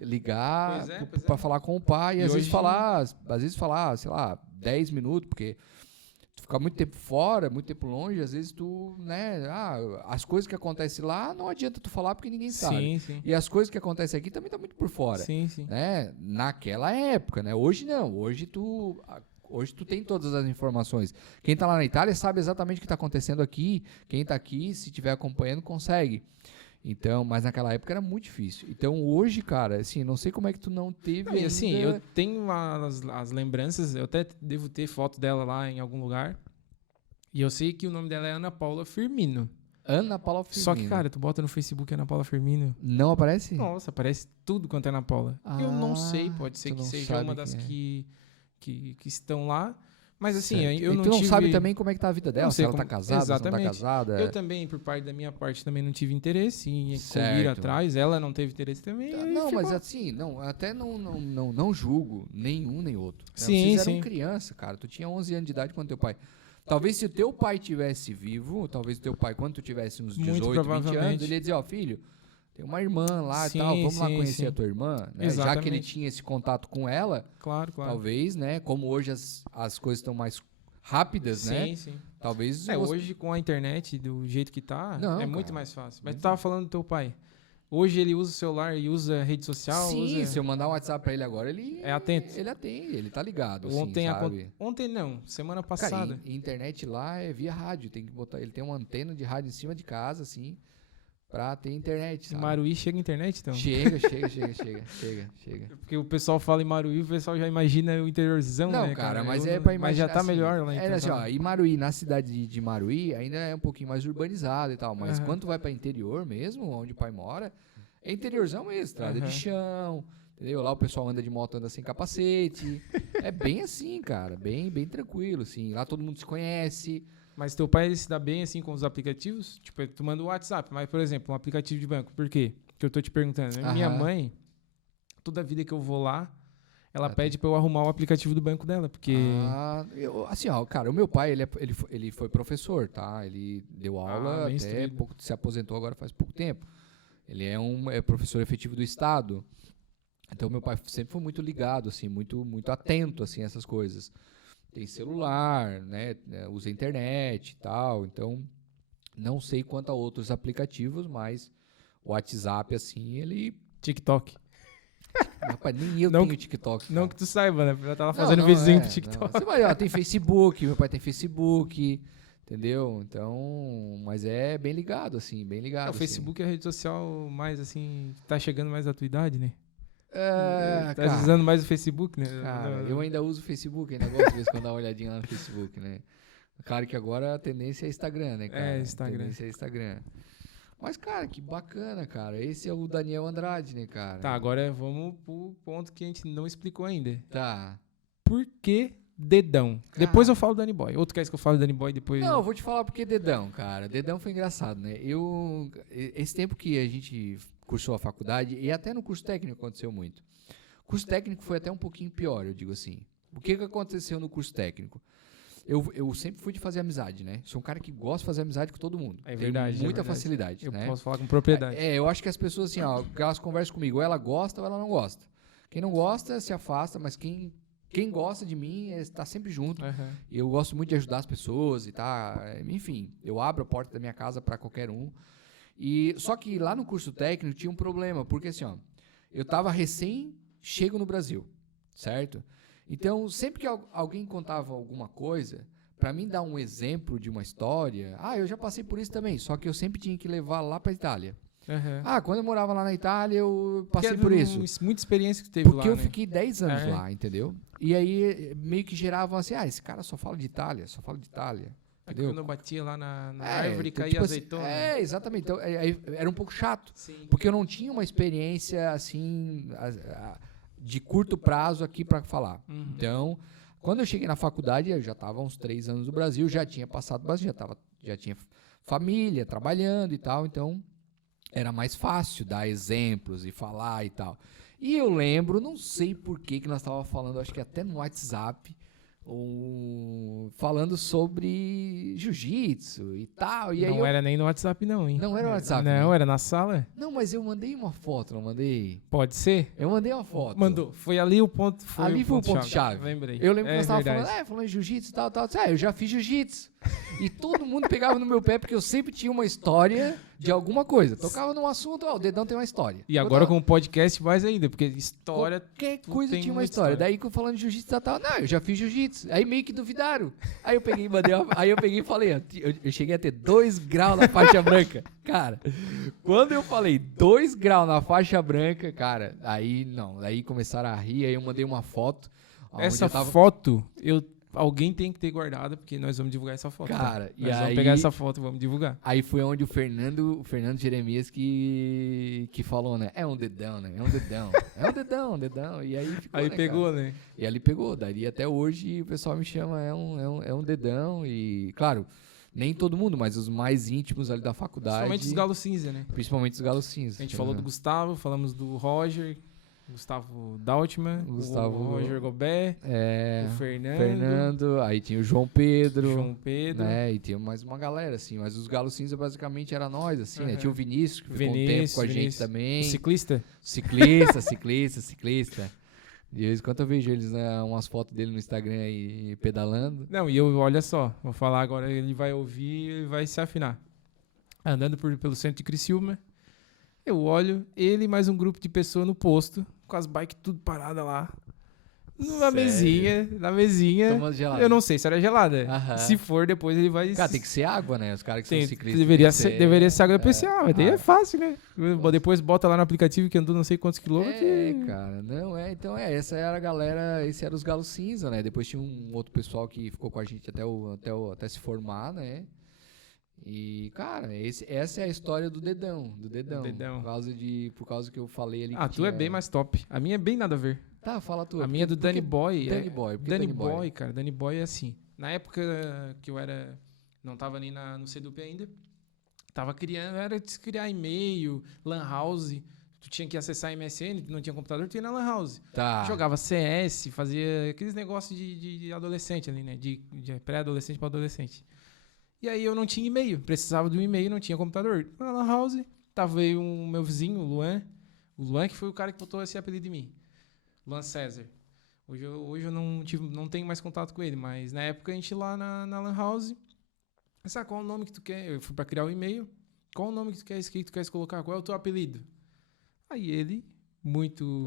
Ligar Pois pra é. falar com o pai, e E às vezes hoje- falar, sei lá, 10 minutos, porque tu ficar muito tempo fora, muito tempo longe, às vezes tu, né, as coisas que acontecem lá, não adianta tu falar porque ninguém sabe. Sim, sim. E as coisas que acontecem aqui também tá muito por fora, Sim, sim. né? Naquela época, né? Hoje não, hoje tu tem todas as informações. Quem tá lá na Itália sabe exatamente o que tá acontecendo aqui, quem tá aqui, se estiver acompanhando, consegue. Então, mas naquela época era muito difícil. Então, hoje, cara, assim, não sei como é que tu não teve Não, e assim, ainda... eu tenho as lembranças, eu até devo ter foto dela lá em algum lugar. E eu sei que o nome dela é Ana Paula Firmino. Ana Paula Firmino. Só que, cara, tu bota no Facebook Ana Paula Firmino. Não aparece? Nossa, aparece tudo quanto é Ana Paula. Eu não sei, pode ser tu que não seja sabe uma das quem é. que estão lá. Mas assim, Certo. eu E não tu não tive... sabe também como é que tá a vida dela, Não se sei ela tá como- casada, se não tá Exatamente. casada. Eu também, da minha parte, também não tive interesse em ir Certo. atrás. Ela não teve interesse também. e Não, mas ficou. assim, não, até não julgo nenhum nem outro. Né? Sim, Vocês eram sim. criança, cara. Tu tinha 11 anos de idade quando teu pai... Talvez se o teu pai tivesse vivo, talvez o teu pai, quando tu tivesse uns Muito 18, 20 anos, provavelmente. ele ia dizer, ó, filho, tem uma irmã lá Sim, e tal, vamos lá sim, conhecer sim. a tua irmã. Né? Já que ele Exatamente. tinha esse contato com ela, Claro, claro. talvez, né? Como hoje as coisas estão mais rápidas, né? Sim, sim. Talvez... Hoje com a internet do jeito que tá, Não, é muito cara. mais fácil. Mas Muito tu tava falando do teu pai. Hoje ele usa o celular e usa rede social? Sim, usa... se eu mandar um WhatsApp pra ele agora, ele... É atento. Ele atende, ele tá ligado, Ontem, assim, sabe? Ontem não, semana Cara, passada. e internet lá é via rádio, tem que botar... Ele tem uma antena de rádio em cima de casa, assim, pra ter internet, Em sabe? Maruí chega a internet, então? Chega. Porque o pessoal fala em Maruí, o pessoal já imagina o interiorzão, Não, né, cara, mas Eu é não- pra imaginar. Mas já tá assim, melhor lá, então. É assim, tá. ó, e Maruí, na cidade de Maruí, ainda é um pouquinho mais urbanizado e tal, mas Aham. quando tu vai pra interior mesmo, onde o pai mora, é interiorzão mesmo, estrada Aham. de chão, entendeu? Lá o pessoal anda de moto, anda sem capacete. É bem assim, cara, bem tranquilo, assim. Lá todo mundo se conhece. Mas teu pai ele se dá bem assim com os aplicativos? Tipo, tu manda o WhatsApp, mas, por exemplo, um aplicativo de banco. Por quê? Que eu tô te perguntando. Né? Minha Aham. mãe, toda vida que eu vou lá, ela Ah, tá. pede pra eu arrumar o aplicativo do banco dela, porque... Assim, ó, cara, o meu pai, ele foi professor, tá? Ele deu aula bem até instruído. pouco, se aposentou agora faz pouco tempo. Ele é professor efetivo do Estado. Então, meu pai sempre foi muito ligado, assim, muito atento, assim, a essas coisas. Tem celular, né? Usa internet e tal. Então, não sei quanto a outros aplicativos, mas o WhatsApp, assim, ele... TikTok. Rapaz, nem eu Não tenho TikTok. Não cara. que tu saiba, né? Já tava Não, fazendo não, vizinho é, pro TikTok. não. Você vai, ó, tem Facebook, meu pai tem Facebook, entendeu? Então, mas é bem ligado, assim, bem ligado. O assim. Facebook é a rede social mais, assim, tá chegando mais à tua idade, né? É, Tá cara, usando mais o Facebook, né? cara, eu ainda uso o Facebook, ainda gosto de vez em quando dar uma olhadinha lá no Facebook, né? Claro que agora a tendência é Instagram, né, cara? É, Instagram. A tendência é Instagram. Mas, cara, que bacana, cara. Esse é o Daniel Andrade, né, cara? Tá, agora vamos pro ponto que a gente não explicou ainda. Tá. Por que dedão? Cara. Depois eu falo do Danny Boy. Outro quer que eu falo do Danny Boy depois? Não, eu vou te falar porque Dedão, cara. Dedão foi engraçado, né? Esse tempo que a gente cursou a faculdade, e até no curso técnico aconteceu muito. O curso técnico foi até um pouquinho pior, eu digo assim. O que aconteceu no curso técnico? Eu sempre fui de fazer amizade, né? Sou um cara que gosta de fazer amizade com todo mundo. É verdade, Tem muita é verdade. facilidade, Eu né? posso falar com propriedade. Eu acho que as pessoas, assim, ó, elas conversam comigo, ou ela gosta ou ela não gosta. Quem não gosta, se afasta, mas quem gosta de mim está sempre junto. Aham. Eu gosto muito de ajudar as pessoas e tá, enfim, eu abro a porta da minha casa para qualquer um. E só que lá no curso técnico tinha um problema, porque assim, ó, eu tava chego no Brasil, certo? Então, sempre que alguém contava alguma coisa, para mim dar um exemplo de uma história, eu já passei por isso também, só que eu sempre tinha que levar lá para Itália. Aham. Quando eu morava lá na Itália, eu passei Porque por é isso. Muita experiência que tu teve Porque lá, eu né? fiquei 10 anos É. lá, entendeu? E aí meio que geravam assim, esse cara só fala de Itália, só fala de Itália. É que Entendeu? quando eu batia lá na árvore, então, caía tipo assim, azeitona. exatamente. Então, era um pouco chato. Sim. Porque eu não tinha uma experiência, assim, de curto prazo aqui para falar. Uhum. Então, quando eu cheguei na faculdade, eu já estava há uns 3 anos no Brasil, já tinha passado bastante, já tinha família, trabalhando e tal, então era mais fácil dar exemplos e falar e tal. E eu lembro, não sei por que nós estávamos falando, acho que até no WhatsApp, falando sobre jiu-jitsu e tal. E aí Não era nem no WhatsApp, não, hein? Não era no WhatsApp, Não, né? era na sala? Não, mas eu mandei uma foto, não mandei? Pode ser? Eu mandei uma foto. Mandou. Foi ali o ponto. Ali foi o ponto-chave. Lembrei. Eu lembro que nós verdade. estávamos falando de jiu-jitsu e tal. Eu já fiz jiu-jitsu. E todo mundo pegava no meu pé porque eu sempre tinha uma história de alguma coisa. Tocava num assunto, o Dedão tem uma história. E agora com o podcast mais ainda, porque história... Qualquer tu coisa tem tinha uma muita história. Daí que eu falando de jiu-jitsu e tal, não, eu já fiz jiu-jitsu. Aí meio que duvidaram. Aí eu peguei e falei, eu cheguei a ter 2 graus na faixa branca. Cara, quando eu falei 2 graus na faixa branca, cara, aí começaram a rir, aí eu mandei uma foto. onde Essa eu tava... foto, eu alguém tem que ter guardado, porque nós vamos divulgar essa foto. Cara, tá? e Nós vamos aí- pegar essa foto e vamos divulgar. Aí foi onde o Fernando Jeremias que falou, né? É um dedão, né? É um dedão. Um dedão. E aí ficou, Aí né, pegou, cara? né? E ali pegou. Daí até hoje o pessoal me chama, é um dedão. E, claro, nem todo mundo, mas os mais íntimos ali da faculdade. Principalmente os galos cinza, né? Principalmente os galos cinza. A gente falou do Gustavo, falamos do Roger, Gustavo Daltman, Gustavo- o Roger Gobert, É, o Fernando, aí tinha o João Pedro. João Pedro, Né? E tinha mais uma galera, assim. Mas os galos cinza basicamente era nós, assim, né? Aham. Tinha o Vinícius, que ficou um tempo Vinícius, com a gente Vinícius. também. o ciclista. Ciclista. De vez em quando eu vejo eles, né, umas fotos dele no Instagram aí pedalando. Não, e eu, olha só, vou falar agora, ele vai ouvir e vai se afinar. Andando pelo centro de Criciúma, eu olho ele e mais um grupo de pessoas no posto, com as bikes tudo paradas lá. Na Sério? mesinha. Tomando gelado. Eu não sei se era gelada. Aham. Se for, depois ele vai... Cara, tem que ser água, né? Os caras que Tem- são ciclistas. deveria, tem que deveria ser água especial, mas daí Ah. é fácil, né? Depois bota lá no aplicativo que andou não sei quantos quilômetros. Cara, não é. Então essa era a galera, esse era os galos cinza, né? Depois tinha um outro pessoal que ficou com a gente até se formar, né? E, cara, essa é a história do dedão. dedão. Por causa que eu falei ali. Ah, que tu é tinha- bem mais top. A minha é bem nada a ver. Tá, fala tu. A minha é do Danny Boy. Danny Boy. Por que Danny Boy, cara. Danny Boy é assim. Na época que eu era... Não tava nem no CDUP ainda. Tava criando... Era de criar e-mail, lan house. Tu tinha que acessar MSN, tu não tinha computador, tu ia na lan house. Tá. Jogava CS, fazia aqueles negócios de adolescente ali, né? De pré-adolescente para adolescente. E aí eu não tinha e-mail. Precisava de um e-mail, não tinha computador. Na lan house, tava aí o meu vizinho, o Luan. O Luan que foi o cara que botou esse apelido em mim. Luan César. Hoje eu não tenho mais contato com ele, mas na época a gente lá na lan house, sabe qual é o nome que tu quer? Eu fui pra criar o e-mail. Qual o nome que tu queres colocar? Qual é o teu apelido? Aí ele, muito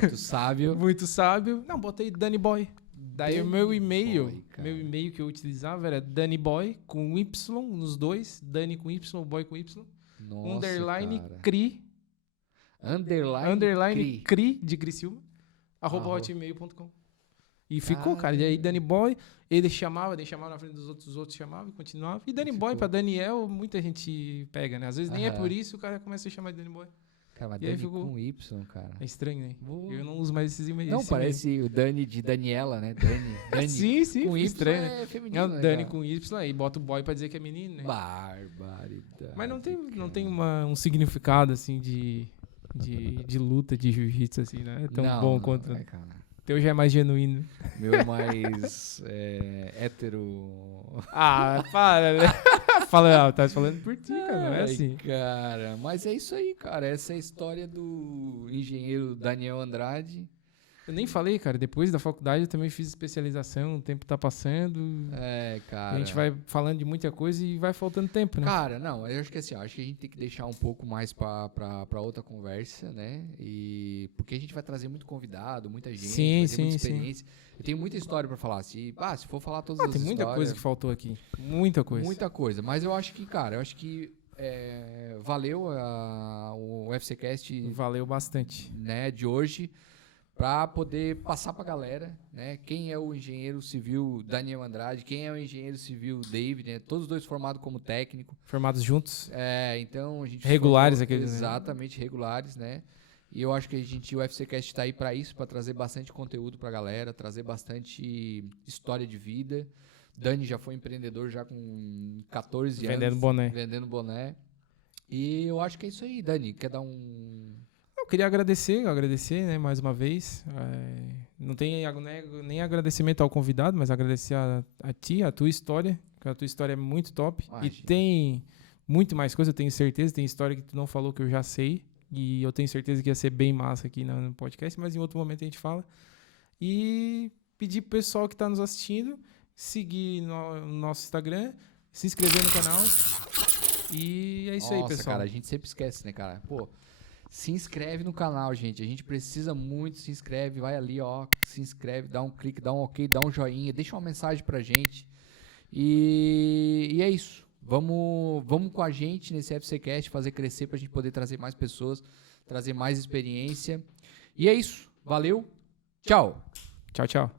Muito sábio. muito sábio, não, botei Danny Boy. Daí o meu Danny e-mail, Boy, cara. meu e-mail que eu utilizava era Danny Boy com Y nos dois, Danny com Y, Boy com Y, Nossa, underline cara. CRI, underline Cri. CRI de Criciúma, Arroba. @hotmail.com. E ficou, cara. E aí Danny Boy, ele chamava na frente dos outros, os outros chamavam e continuava. E Danny Boy Ficou. pra Daniel, muita gente pega, né? Às vezes nem é Aham. por isso, o cara começa a chamar de Danny Boy. Cara, mas E aí Dani ficou- com Y, cara. É estranho, né? Boa. Eu não uso mais esses e-mails. Não, esse e-mail. parece o Dani de Daniela, né? Dani. Sim, sim, com fica Y estranho, né? é feminino, Não, né, Dani cara? com Y aí bota o boy pra dizer que é menino, né? Barbaridade. Mas não tem cara. um significado assim de luta, de jiu-jitsu, assim, né? É tão Não, bom não, quanto. é, cara. O teu já é mais genuíno. Meu é mais hétero. Ah, para, né? Fala, tá falando por ti, cara, não é Ai, assim. Cara, mas é isso aí, cara. Essa é a história do engenheiro Daniel Andrade. Eu nem falei, cara, depois da faculdade eu também fiz especialização, o tempo tá passando. É, cara. A gente vai falando de muita coisa e vai faltando tempo, né? Cara, não, eu acho que assim, acho que a gente tem que deixar um pouco mais pra outra conversa, né? E porque a gente vai trazer muito convidado, muita gente, Sim, vai ter sim, muita sim. experiência. Eu tenho muita história pra falar. Se for falar todas as Tem muita histórias, coisa que faltou aqui. Muita coisa. muita coisa. Mas eu acho que, cara, valeu o FCcast, Valeu bastante. né, de hoje, para poder passar para a galera, né, quem é o engenheiro civil Daniel Andrade, quem é o engenheiro civil David, né, todos os dois formados como técnico. Formados juntos. Então a gente Regulares formou- aqueles, né? exatamente, regulares, né? E eu acho que o FCcast está aí para isso, para trazer bastante conteúdo para a galera, trazer bastante história de vida. Dani já foi empreendedor já com 14 anos. Vendendo boné. Vendendo boné. E eu acho que é isso aí, Dani. Quer dar um... Eu queria agradecer, né, mais uma vez. Não tem nem agradecimento ao convidado, mas agradecer a ti, a tua história, porque a tua história é muito top. Imagina. E tem muito mais coisa, eu tenho certeza. Tem história que tu não falou que eu já sei. E eu tenho certeza que ia ser bem massa aqui no podcast, mas em outro momento a gente fala. E pedir pro pessoal que está nos assistindo seguir no nosso Instagram, se inscrever no canal. E é isso aí, Nossa, pessoal. cara, a gente sempre esquece, né, cara? Pô, se inscreve no canal, gente. A gente precisa muito, se inscreve, vai ali, ó, se inscreve, dá um clique, dá um ok, dá um joinha, deixa uma mensagem pra gente. E é isso. Vamos com a gente nesse FCcast, fazer crescer pra gente poder trazer mais pessoas, trazer mais experiência. E é isso. Valeu. Tchau. Tchau, tchau.